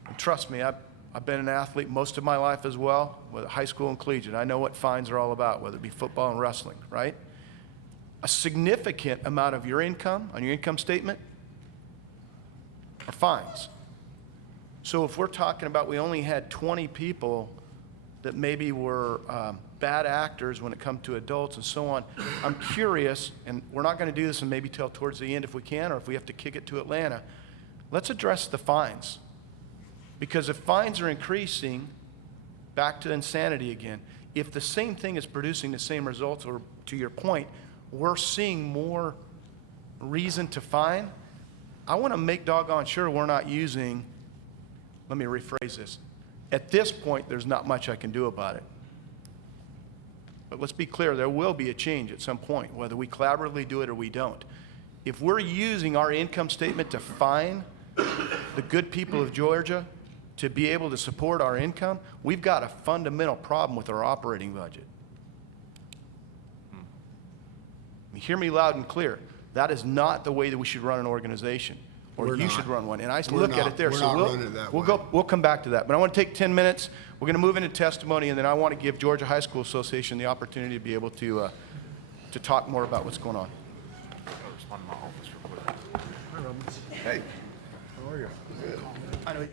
And trust me, I've been an athlete most of my life as well, with high school and collegiate. I know what fines are all about, whether it be football and wrestling, right? A significant amount of your income on your income statement are fines. So if we're talking about we only had 20 people that maybe were bad actors when it comes to adults and so on. I'm curious, and we're not going to do this and maybe till towards the end if we can, or if we have to kick it to Atlanta. Let's address the fines. Because if fines are increasing, back to insanity again, if the same thing is producing the same results, or to your point, we're seeing more reason to fine, I want to make doggone sure we're not using, let me rephrase this. At this point, there's not much I can do about it. But let's be clear, there will be a change at some point, whether we collaboratively do it or we don't. If we're using our income statement to fine the good people of Georgia to be able to support our income, we've got a fundamental problem with our operating budget. Hear me loud and clear. That is not the way that we should run an organization, or We're you not. should run one. And I We're look at not. it there. We're So not we'll, running it that we'll way. go, we'll come back to that. But I want to take 10 minutes. We're going to move into testimony, and then I want to give Georgia High School Association the opportunity to be able to talk more about what's going on. Respond to my office real quick. Hi, Robin. Hey. How are you? I know